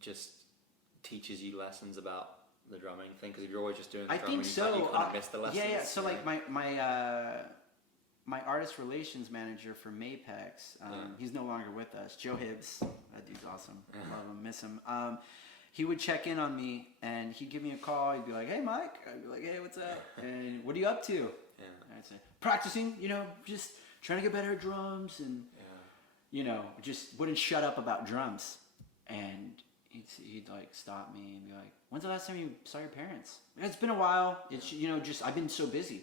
just teaches you lessons about the drumming thing? Because if you're always just doing the drumming, think so. you kind of miss the lessons. So like my artist relations manager for Mapex, he's no longer with us. Joe Hibbs, that dude's awesome. Love him, miss him. He would check in on me, and he'd give me a call. He'd be like, "Hey, Mike." I'd be like, "Hey, what's up?" And what are you up to? Yeah. I'd say, "Practicing, just trying to get better at drums," and just wouldn't shut up about drums. And he'd like stop me and be like, "When's the last time you saw your parents?" It's been a while. It's just I've been so busy.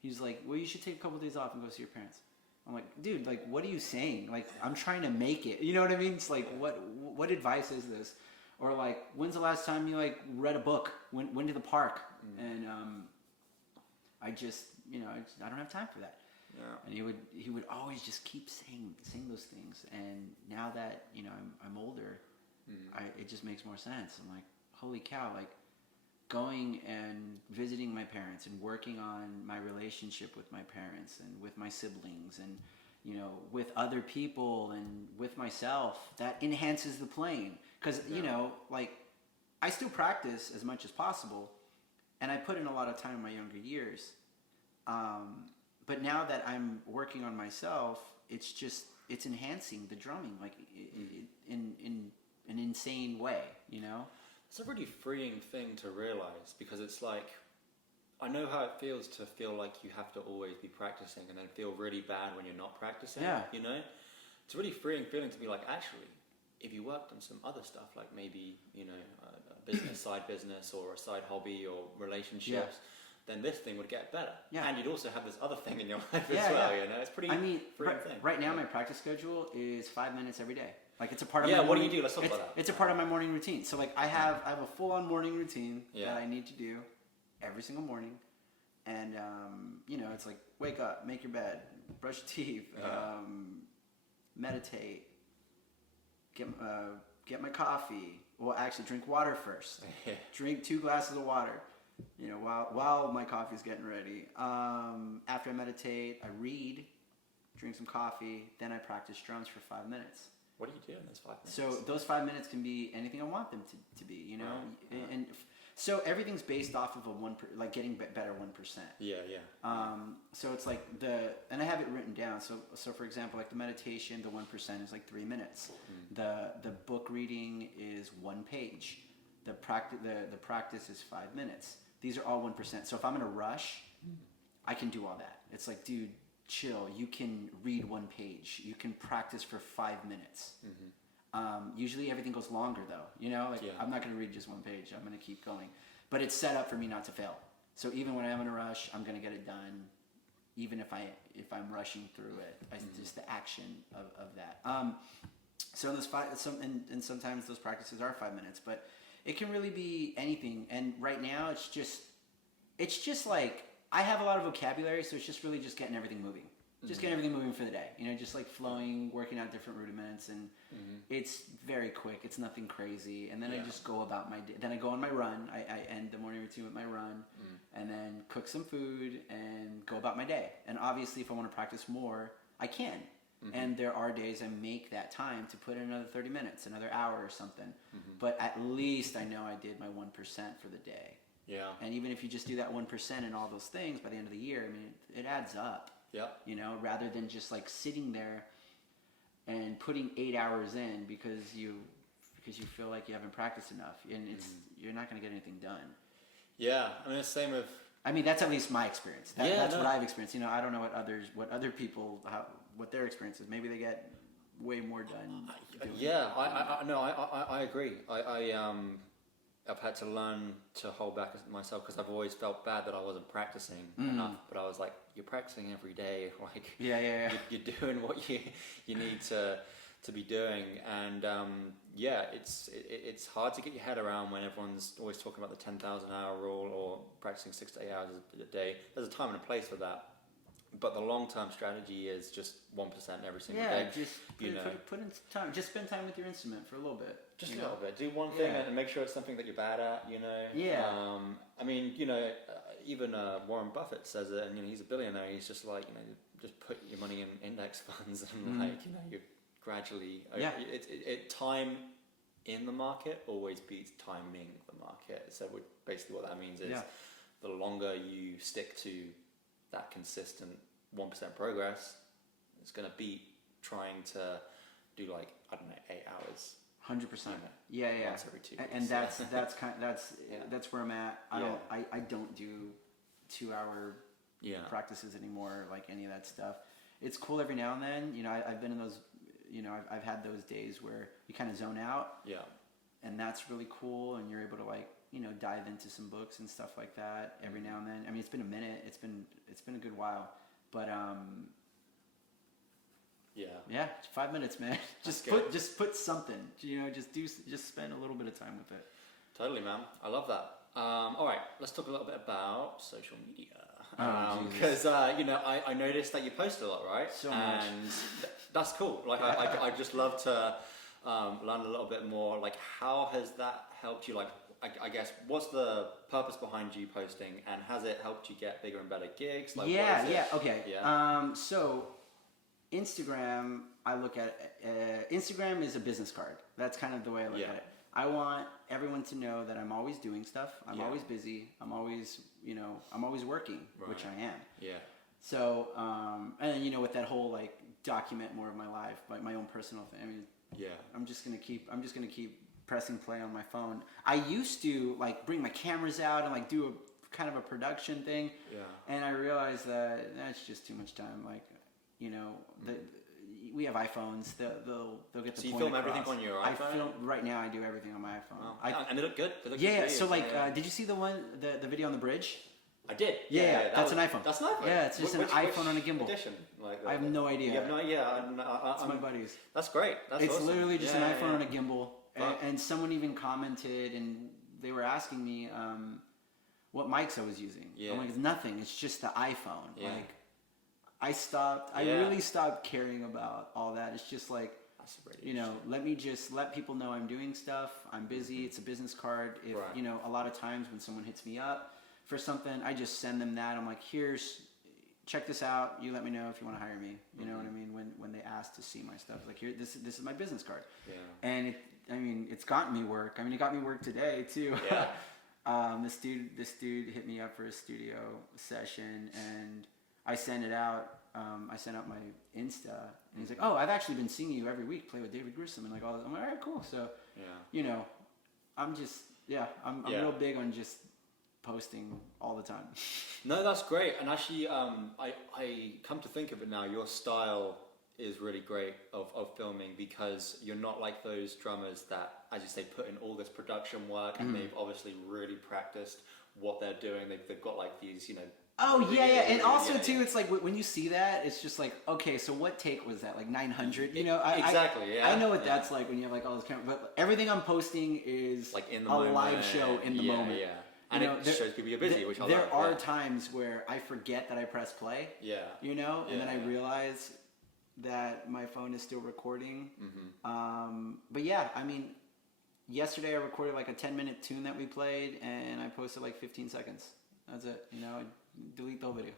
He's like, "Well, you should take a couple of days off and go see your parents." I'm like, "Dude, like, what are you saying? Like, I'm trying to make it. You know what I mean? It's like, what advice is this? Or like, when's the last time you like read a book? Went to the park?" And I just, I don't have time for that. Yeah. And he would always just keep saying those things. And now that I'm older, it just makes more sense. I'm like, holy cow! Like, going and visiting my parents and working on my relationship with my parents and with my siblings and with other people and with myself, that enhances the playing. Because like, I still practice as much as possible, and I put in a lot of time in my younger years. But now that I'm working on myself, it's enhancing the drumming like in an insane way. It's a really freeing thing to realize, because it's like, I know how it feels to feel like you have to always be practicing and then feel really bad when you're not practicing. Yeah. It's a really freeing feeling to be like, actually, if you worked on some other stuff, like maybe a business, side business, or a side hobby, or relationships, then this thing would get better. Yeah. And you'd also have this other thing in your life as well. It's pretty. Freeing thing. Right now my practice schedule is 5 minutes every day. Like, it's a part of my what morning, do you do? Let's talk about that. It's a part of my morning routine. So like, I have a full-on morning routine that I need to do every single morning. And it's like, wake up, make your bed, brush your teeth, meditate, get my coffee. Well, actually, drink water first. Drink 2 glasses of water. While my coffee's getting ready. After I meditate, I read, drink some coffee, then I practice drums for 5 minutes. What do you do in those 5 minutes? So those 5 minutes can be anything I want them to be, and so everything's based off of like getting better 1%. Yeah. So it's like and I have it written down. So for example, like the meditation, the 1% is like 3 minutes. The book reading is 1 page. The practice is 5 minutes. These are all 1%. So if I'm in a rush, I can do all that. It's like, dude, chill. You can read 1 page. You can practice for 5 minutes. Usually everything goes longer though. I'm not going to read just 1 page. I'm going to keep going. But it's set up for me not to fail. So even when I'm in a rush, I'm going to get it done. Even if I'm rushing through it, just the action of that. So those and sometimes those practices are 5 minutes, but it can really be anything. And right now it's just like, I have a lot of vocabulary, so it's just really just getting everything moving. Just getting everything moving for the day. Just like flowing, working out different rudiments, and it's very quick. It's nothing crazy. And then I just go about my day. Then I go on my run. I end the morning routine with my run, and then cook some food and go about my day. And obviously, if I want to practice more, I can. And there are days I make that time to put in another 30 minutes, another hour or something. But at least I know I did my 1% for the day. Yeah. And even if you just do that 1% and all those things, by the end of the year, it adds up. Yeah. Rather than just like sitting there and putting 8 hours in because you feel like you haven't practiced enough, and you're not going to get anything done. Yeah, the same with. That's at least my experience. That's what I've experienced. I don't know what other people what their experience is. Maybe they get way more done. I agree. I've had to learn to hold back myself, because I've always felt bad that I wasn't practicing enough. But I was like, you're practicing every day. Like, you're doing what you need to be doing. And it's hard to get your head around when everyone's always talking about the 10,000 hour rule or practicing 6 to 8 hours a day. There's a time and a place for that. But the long-term strategy is just 1% every single day. Just put in time. Just spend time with your instrument for a little bit. Just a little bit. Do one thing and make sure it's something that you're bad at. Yeah. Even Warren Buffett says it, and he's a billionaire. He's just like, just put your money in index funds, and you gradually. Time in the market always beats timing the market. So basically, what that means is the longer you stick to that consistent 1% progress, it's going to beat trying to do like, I don't know, 8 hours. 100%. Yeah. Once every 2 weeks. And that's where I'm at. I don't do 2-hour practices anymore, like any of that stuff. It's cool every now and then. You know, I've been in those. You know, I've had those days where you kind of zone out. Yeah. And that's really cool, and you're able to like, you know, dive into some books and stuff like that every now and then. I mean, it's been a minute. It's been a good while, but yeah, 5 minutes, man. Just put something. You know, just spend a little bit of time with it. Totally, man. I love that. All right, let's talk a little bit about social media. Because you know, I noticed that you post a lot, right? So much. And that's cool. Like I just love to learn a little bit more. Like, how has that helped you? Like, I guess, what's the purpose behind you posting, and has it helped you get bigger and better gigs? Like, Okay. Yeah. So Instagram, I look at Instagram is a business card. That's kind of the way I look at it. I want everyone to know that I'm always doing stuff. I'm always busy. I'm always, you know, I'm always working, which I am. Yeah. So, and then, you know, with that whole like document more of my life, like my own personal thing. I mean, I'm just gonna keep pressing play on my phone. I used to like bring my cameras out and like do a kind of a production thing. Yeah. And I realized that that's just too much time. Like, you know, we have iPhones. They'll get the point across. So you film everything on your iPhone? Right now I do everything on my iPhone. Oh. And they look good. So like, did you see the video on the bridge? I did. Yeah, that's an iPhone. That's an iPhone. Yeah, it's just an iPhone on a gimbal. Edition? Like, I have no idea. You have no idea. It's my buddies. That's great. It's awesome. Literally just an iPhone on a gimbal. And someone even commented, and they were asking me what mics I was using. Yeah. I'm like, it's nothing. It's just the iPhone. Yeah. Like, I really stopped caring about all that. It's just like, you know, let me just let people know I'm doing stuff. I'm busy. It's a business card. If you know, a lot of times when someone hits me up for something, I just send them that. I'm like, check this out. You let me know if you want to hire me. You know what I mean? When they ask to see my stuff, like, here, this is my business card. Yeah. And it's gotten me work. I mean, it got me work today too. Yeah. This dude hit me up for a studio session, and I sent it out. I sent out my Insta, and he's like, "Oh, I've actually been seeing you every week play with David Grissom and like all that." I'm like, "All right, cool." So, you know, I'm real big on just posting all the time. No, that's great. And actually, I come to think of it now, your style is really great of filming, because you're not like those drummers that, as you say, put in all this production work, and they've obviously really practiced what they're doing. They've got like these, you know. Oh yeah, and also too, it's like when you see that, it's just like, okay, so what take was that? Like 900, you know? I know what that's like when you have like all those cameras, but everything I'm posting is like in the moment, live show in the moment. Yeah. And it shows people you're busy, which I love. There are times where I forget that I press play. Yeah. You know, and then I realize that my phone is still recording. But yeah, I mean, yesterday I recorded like a 10-minute tune that we played, and I posted like 15 seconds. That's it. You know, I delete the whole video.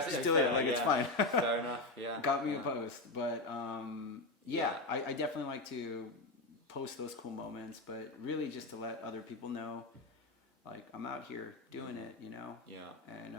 Just delete it. Like, it's fine. Fair enough. Yeah. Got me a post, but I definitely like to post those cool moments, but really just to let other people know, like, I'm out here doing it, you know? Yeah. And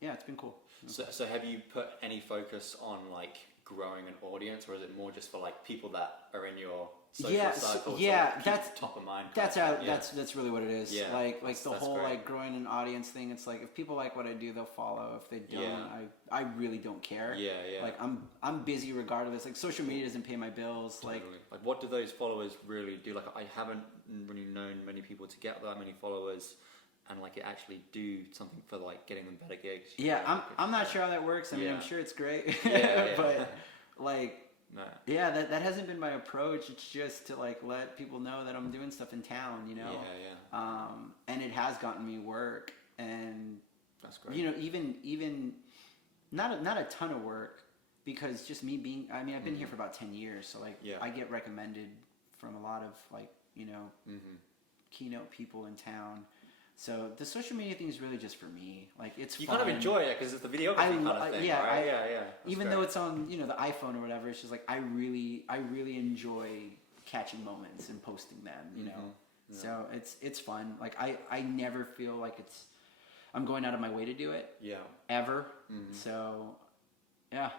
it's been cool. So have you put any focus on like growing an audience, or is it more just for like people that are in your social circle? That's top of mind. That's really what it is. Yeah. Like the whole great. Like growing an audience thing. It's like, if people like what I do, they'll follow. If they don't, I really don't care. Yeah. Like I'm busy regardless. Like, social media doesn't pay my bills. Totally. Like what do those followers really do? Like, I haven't really known many people to get that many followers, and like it actually do something for like getting them better gigs. Yeah, I'm not sure how that works. I mean, I'm sure it's great, but like. No. Yeah, that hasn't been my approach. It's just to like let people know that I'm doing stuff in town, you know. And it has gotten me work, and that's great. You know, even not a ton of work, because just me being. I mean, I've been here for about 10 years, so like I get recommended from a lot of like, you know, keynote people in town. So the social media thing is really just for me. Like, it's you fun. Kind of enjoy it because it's the videography kind of thing, right? Even though it's on, you know, the iPhone or whatever, it's just like I really enjoy catching moments and posting them. You know, so it's fun. Like I never feel like it's I'm going out of my way to do it. Yeah. Ever. So, yeah,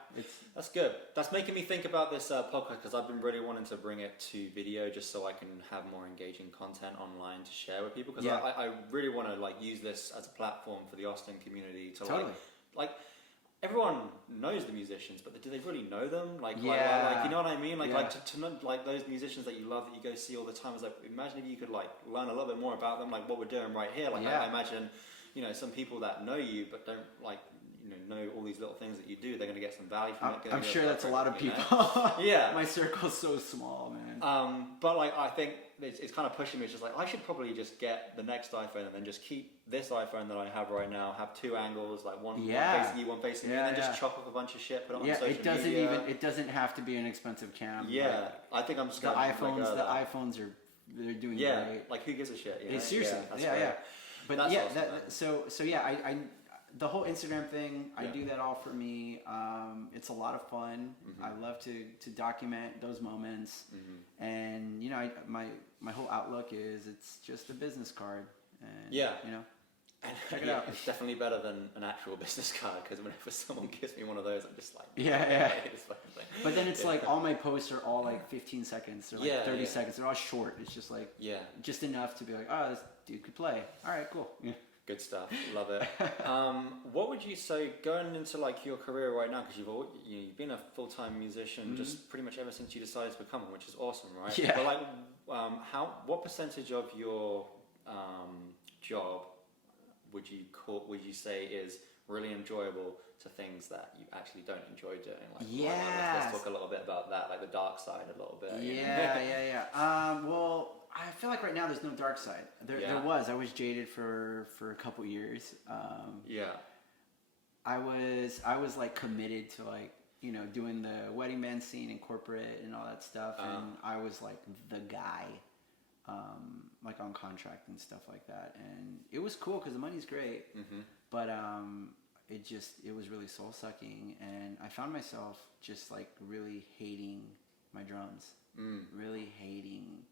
that's good. That's making me think about this podcast, because I've been really wanting to bring it to video just so I can have more engaging content online to share with people, because I really want to like use this as a platform for the Austin community to like everyone knows the musicians, but do they really know them? Like you know what I mean? Like to know like those musicians that you love, that you go see all the time. It's like, imagine if you could like learn a little bit more about them, like what we're doing right here. Like I imagine, you know, some people that know you but don't like, you know all these little things that you do, they're going to get some value from it. I'm sure that's a lot of people. Yeah. My circle's so small, man. But like, I think it's kind of pushing me. It's just like, I should probably just get the next iPhone and then just keep this iPhone that I have right now, have two angles, like one facing you, one facing me, and then just chop up a bunch of shit, put it on social media. It doesn't have to be an expensive cam. Yeah. Like, I think I'm just the iPhones they're doing great. Like who gives a shit? You know? Seriously. But that's awesome, so I the whole Instagram thing, I do that all for me. It's a lot of fun. I love to document those moments, and you know, my whole outlook is it's just a business card. And, you know, and check it out. It's definitely better than an actual business card, because whenever someone gives me one of those, I'm just like, this fucking thing. But then it's like all my posts are all like 15 seconds or like 30 seconds. They're all short. It's just like just enough to be like, oh, this dude could play. All right, cool. Yeah. Good stuff. Love it. What would you say going into like your career right now? Because you've been a full-time musician just pretty much ever since you decided to become one, which is awesome, right? Yeah. But like, what percentage of your job would you say is really enjoyable to things that you actually don't enjoy doing? Like, let's talk a little bit about that, like the dark side a little bit. Well, I feel like right now there's no dark side. There was. I was jaded for a couple years. I was like committed to like, you know, doing the wedding band scene and corporate and all that stuff, and I was like the guy, like on contract and stuff like that, and it was cool because the money's great, but it was really soul sucking, and I found myself just like really hating my drums, really hating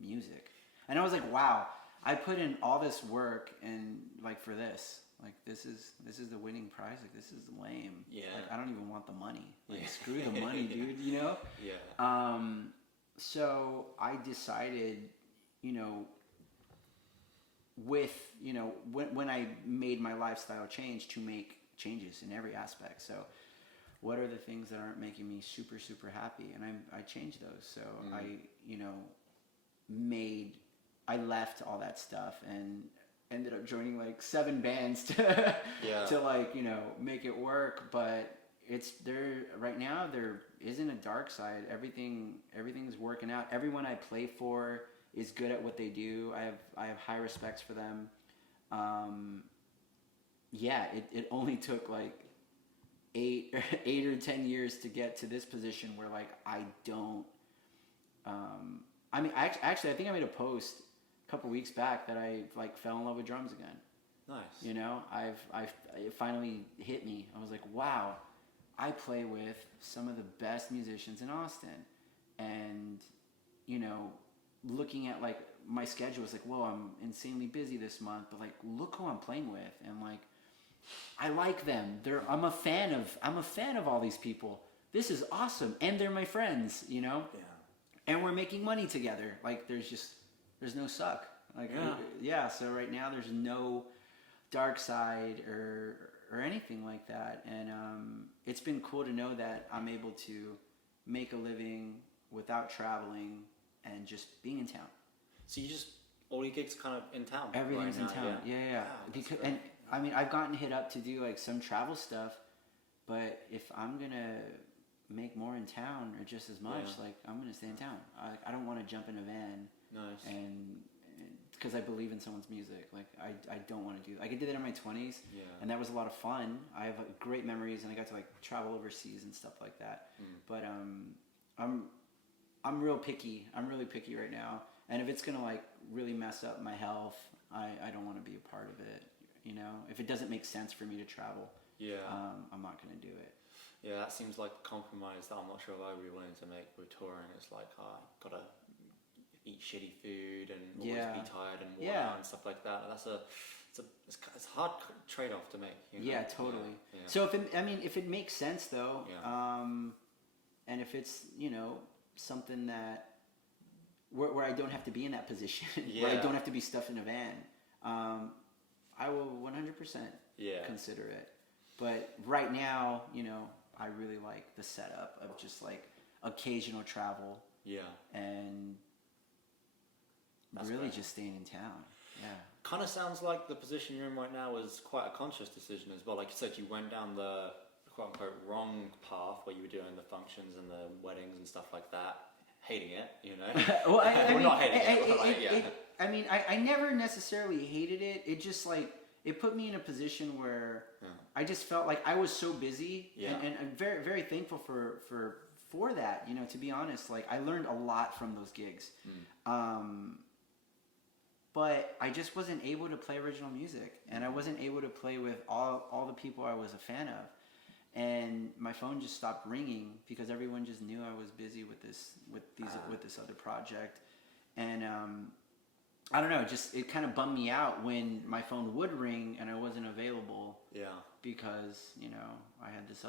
music, and I was like, wow, I put in all this work and like for this, like this is the winning prize, like this is lame. Like I don't even want the money. Like screw the money, dude. You know. So I decided, you know, when I made my lifestyle change, to make changes in every aspect. So what are the things that aren't making me super, super happy? And I changed those. So I left all that stuff and ended up joining like 7 bands to like, you know, make it work. But it's there right now, there isn't a dark side. Everything's working out. Everyone I play for is good at what they do. I have high respects for them. It only took like 8 or 10 years to get to this position where like I don't. I mean, I think I made a post a couple weeks back that I like fell in love with drums again. Nice. You know, it finally hit me. I was like, wow, I play with some of the best musicians in Austin, and you know, looking at like my schedule, it's like, whoa, I'm insanely busy this month, but like, look who I'm playing with, and like, I like them. I'm a fan of all these people. This is awesome, and they're my friends, you know. Yeah. And we're making money together. Like, there's no suck. Like, So right now, there's no dark side or anything like that, and it's been cool to know that I'm able to make a living without traveling and just being in town. So you just, all your gigs kind of in town? Everything's right in town. Yeah. Because, and I mean, I've gotten hit up to do like some travel stuff, but if I'm gonna make more in town or just as much, like I'm gonna stay in town. I don't want to jump in a van. Nice. And because I believe in someone's music, like I don't want to do. Like I did that in my 20s, and that was a lot of fun. I have great memories, and I got to like travel overseas and stuff like that. But I'm real picky. I'm really picky right now, and if it's gonna like really mess up my health, I don't want to be a part of it. You know, if it doesn't make sense for me to travel, I'm not gonna do it. Yeah, that seems like a compromise that I'm not sure if I would be willing to make with touring. It's like, gotta eat shitty food and always be tired and and stuff like that. It's it's a hard trade-off to make. You know? Yeah, totally. Yeah. So if it makes sense though, Yeah. and if it's something that where I don't have to be in that position, where I Yeah. don't have to be stuffed in a van, I will 100% Yeah. consider it. But right now, I really like the setup of just like occasional travel Yeah. and That's really great. just staying in town. Yeah. Kind of sounds like the position you're in right now was quite a conscious decision as well. Like you said, you went down the quote unquote wrong path where you were doing the functions and the weddings and stuff like that, hating it, Well, I mean, not hating it, but like, yeah. I never necessarily hated it. It just like it put me in a position where I just felt like I was so busy, and I'm very very thankful for that. To be honest, like I learned a lot from those gigs. But I just wasn't able to play original music, and I wasn't able to play with all the people I was a fan of, and my phone just stopped ringing because everyone just knew I was busy with this other project, and I don't know, just it kind of bummed me out when my phone would ring and I wasn't available. Yeah. Because I had this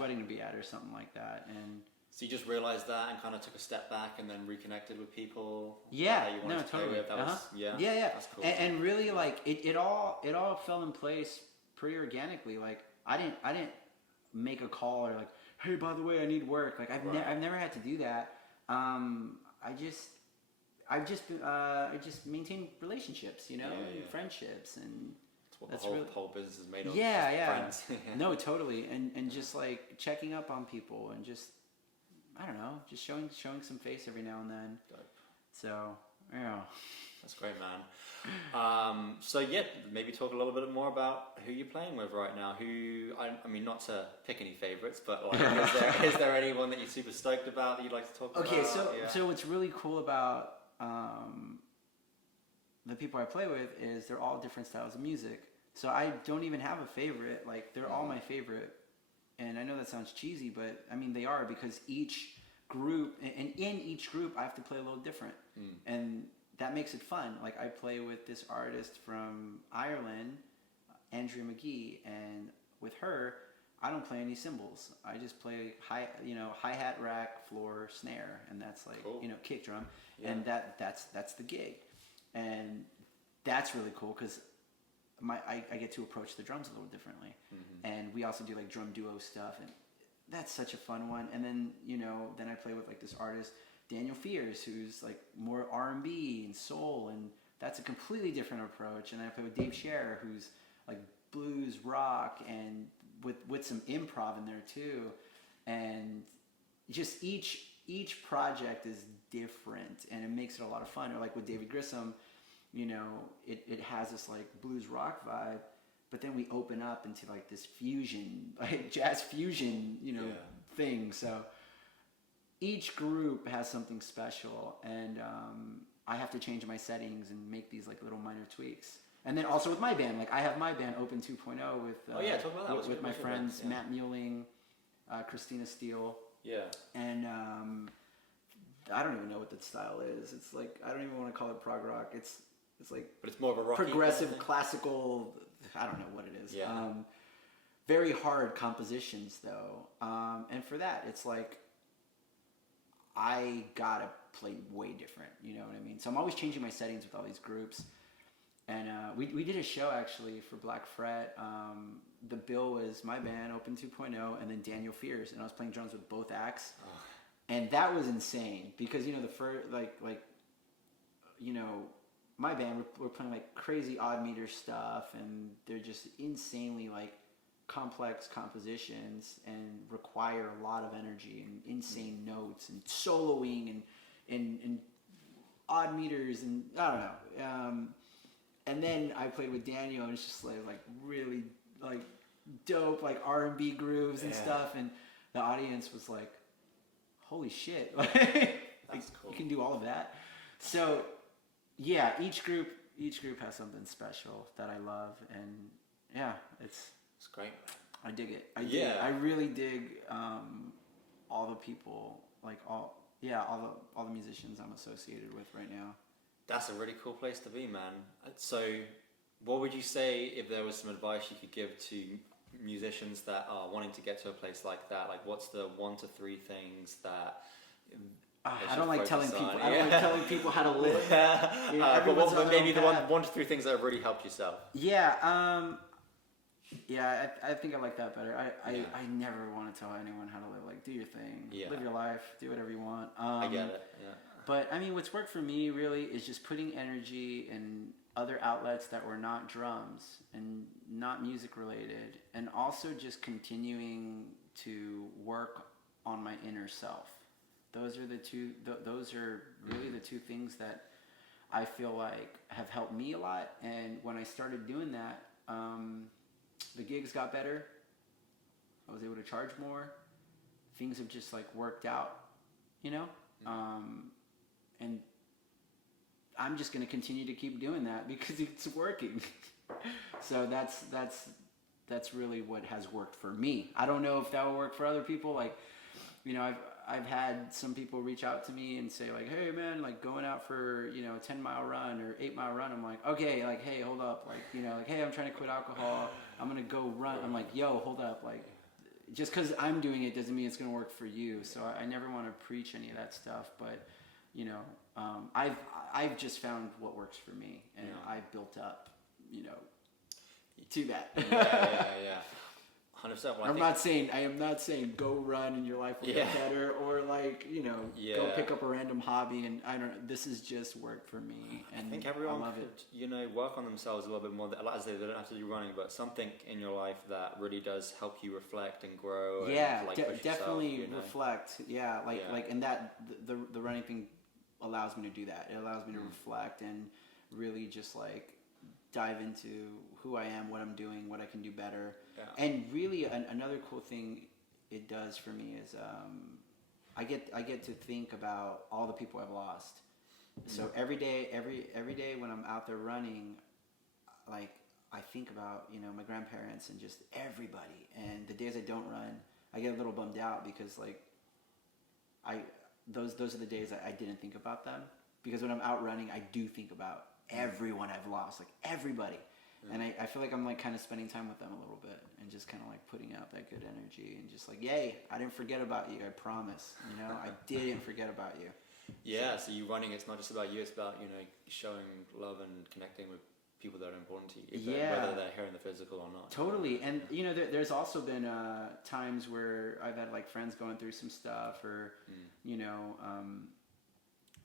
wedding to be at or something like that, and. So you just realized that and kind of took a step back and then reconnected with people. Yeah, that you wanted to play totally. with. That was, yeah. That's cool. And really, like it all fell in place pretty organically. Like I didn't make a call or like, hey, by the way, I need work. Like I've never had to do that. I just maintain relationships, and friendships, and that's what the whole business is made of. Yeah. Friends. No, totally, and just like checking up on people and just. I don't know, just showing some face every now and then. Dope. So, yeah. That's great, man. So yeah, maybe talk a little bit more about who you're playing with right now. I mean, not to pick any favorites, but like, is there anyone that you're super stoked about that you'd like to talk about? Okay, so what's really cool about the people I play with is they're all different styles of music. So I don't even have a favorite. Like they're all my favorite. And I know that sounds cheesy, but I mean they are, because each group, and in each group I have to play a little different. And that makes it fun. Like I play with this artist from Ireland, Andrea McGee, and with her I don't play any cymbals. I just play hi-hat, rack, floor, snare, and that's like cool. Kick drum. Yeah. And that's the gig. And that's really cool because I get to approach the drums a little differently. And we also do like drum duo stuff, and that's such a fun one. And then then I play with like this artist Daniel Fears, who's like more R&B and soul, and that's a completely different approach. And then I play with Dave Scher, who's like blues rock, and with some improv in there too. And just each project is different, and it makes it a lot of fun. Or like with David Grissom, it has this like blues rock vibe, but then we open up into like this fusion, like jazz fusion, thing. So each group has something special, and I have to change my settings and make these like little minor tweaks. And then also with my band, like I have my band Open 2.0 with talk about that. with my friends Matt Mueling, Christina Steele. Yeah. And I don't even know what that style is. It's like I don't even want to call it prog rock. It's like, but it's more of a rocky progressive, kind of classical. I don't know what it is. Yeah. Very hard compositions though, and for that, it's like I gotta play way different. You know what I mean? So I'm always changing my settings with all these groups. And we did a show actually for Black Fret. The bill was my band Open 2.0 and then Daniel Fears, and I was playing drums with both acts. Oh. And that was insane because the first my band we're playing like crazy odd meter stuff, and they're just insanely like complex compositions and require a lot of energy and insane notes and soloing and odd meters, and I don't know. And then I played with Daniel, and it's just like really like dope like R&B grooves and stuff, and the audience was like, holy shit. Like, That's cool. You can do all of that. So yeah, each group has something special that I love, and yeah, it's great. I dig it. I really dig all the people, like all the musicians I'm associated with right now. That's a really cool place to be, man. So What would you say if there was some advice you could give to musicians that are wanting to get to a place like that? Like, what's the 1 to 3 things that I don't like telling people. I don't like telling people how to live. But maybe the 1 to 3 things that have really helped yourself. Yeah. Yeah, I think I like that better. I never want to tell anyone how to live. Like, do your thing, live your life, do whatever you want. I get it. Yeah. But I mean, what's worked for me really is just putting energy in other outlets that were not drums and not music related, and also just continuing to work on my inner self. Those are the two. Those are really the 2 things that I feel like have helped me a lot. And when I started doing that, the gigs got better. I was able to charge more. Things have just like worked out, you know. And I'm just going to continue to keep doing that because it's working. So that's really what has worked for me. I don't know if that will work for other people. Like, you know, I've had some people reach out to me and say like, hey man, like going out for, you know, a 10-mile run or 8-mile run. I'm like, okay, like, hey, hold up. Like, you know, like, hey, I'm trying to quit alcohol. I'm going to go run. I'm like, yo, hold up. Like, just because I'm doing it doesn't mean it's going to work for you. So I never want to preach any of that stuff. But, you know, I've just found what works for me, and I've built up, you know, to that. Yeah. 100%. Well, I am not saying go run and your life will get better, or like, you know, go pick up a random hobby, and I don't know. This is just work for me, and I think everyone love could, it. you know, work on themselves a little bit more. Like I say, they don't have to do running, but something in your life that really does help you reflect and grow. Yeah, and, like, push definitely yourself, you know? reflect. Yeah, like, and that the running thing allows me to do that. It allows me to reflect and really just like dive into who I am, what I'm doing, what I can do better. Yeah. And really another cool thing it does for me is I get to think about all the people I've lost. So every day when I'm out there running, like I think about, you know, my grandparents and just everybody. And the days I don't run, I get a little bummed out because like those are the days I didn't think about them, because when I'm out running, I do think about everyone I've lost, like everybody. And I feel like I'm like kind of spending time with them a little bit and just kind of like putting out that good energy and just like, yay, I didn't forget about you, I promise. You know, I didn't forget about you. Yeah, so you running, it's not just about you, it's about, you know, showing love and connecting with people that are important to you, whether they're here in the physical or not. Totally. And, you know, there's also been times where I've had like friends going through some stuff, or, you know,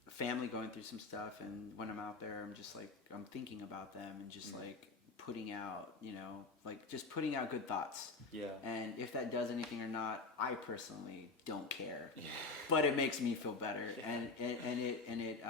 family going through some stuff, and when I'm out there, I'm just like, I'm thinking about them and just like putting out, you know, like just putting out good thoughts. Yeah. And if that does anything or not, I personally don't care. Yeah. But it makes me feel better, and it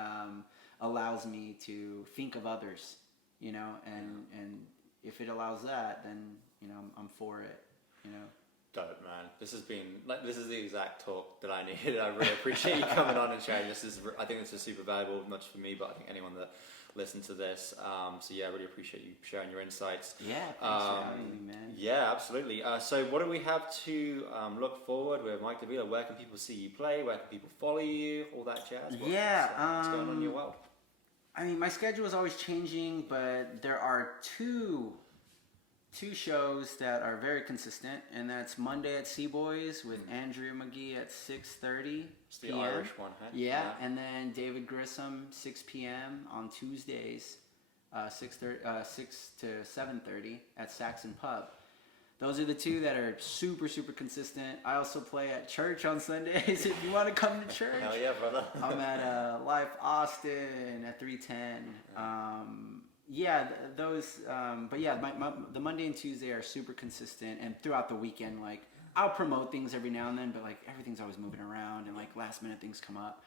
allows me to think of others, you know, and if it allows that, then, you know, I'm for it, you know. Dope, man. This has been like, this is the exact talk that I needed. I really appreciate you coming on and sharing. I think this is super valuable, not just for me, but I think anyone that listens to this. So yeah, I really appreciate you sharing your insights. Yeah, thanks for having me, man. Yeah, absolutely. So what do we have to look forward with Mike Davila? Where can people see you play? Where can people follow you? All that jazz. What's going on in your world? I mean, my schedule is always changing, but there are two shows that are very consistent, and that's Monday at Seaboys with Andrea McGee at 6:30 It's the Irish one, huh? Yeah, and then David Grissom 6 p.m. on Tuesdays, 6 to 7:30 at Saxon Pub. Those are the two that are super, super consistent. I also play at church on Sundays if you want to come to church. Hell yeah, brother. I'm at Life Austin at 310. Yeah, those, but yeah, the Monday and Tuesday are super consistent, and throughout the weekend, like, I'll promote things every now and then, but like, everything's always moving around, and like, last minute things come up.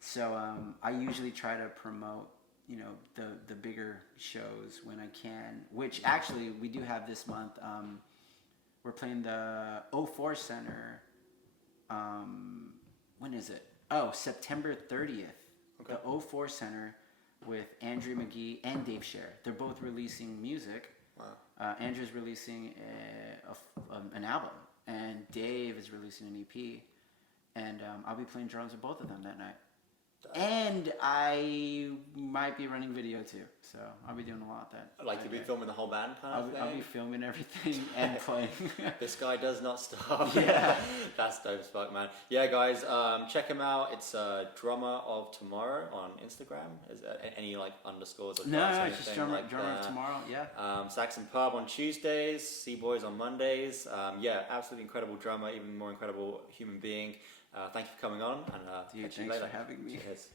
So, I usually try to promote, you know, the bigger shows when I can, which actually, we do have this month. We're playing the 04 Center, when is it? Oh, September 30th, okay. The 04 Center, with Andrea McGee and Dave Scher. They're both releasing music. Wow. Andrew's releasing an album, and Dave is releasing an EP, and I'll be playing drums with both of them that night. And I might be running video too, so I'll be doing a lot of that. Like, you'll be filming the whole band kind of thing? I'll be filming everything and playing. This guy does not stop. Yeah. That's dope as fuck, man. Yeah, guys, check him out. It's Drummer of Tomorrow on Instagram. Is there any like underscores or No, dots, it's just anything drummer like of that? tomorrow. Yeah. Saxon Pub on Tuesdays, Seaboys on Mondays. Yeah, absolutely incredible drummer, even more incredible human being. Thank you for coming on, and Dude, catch you thanks later. for having me. Cheers.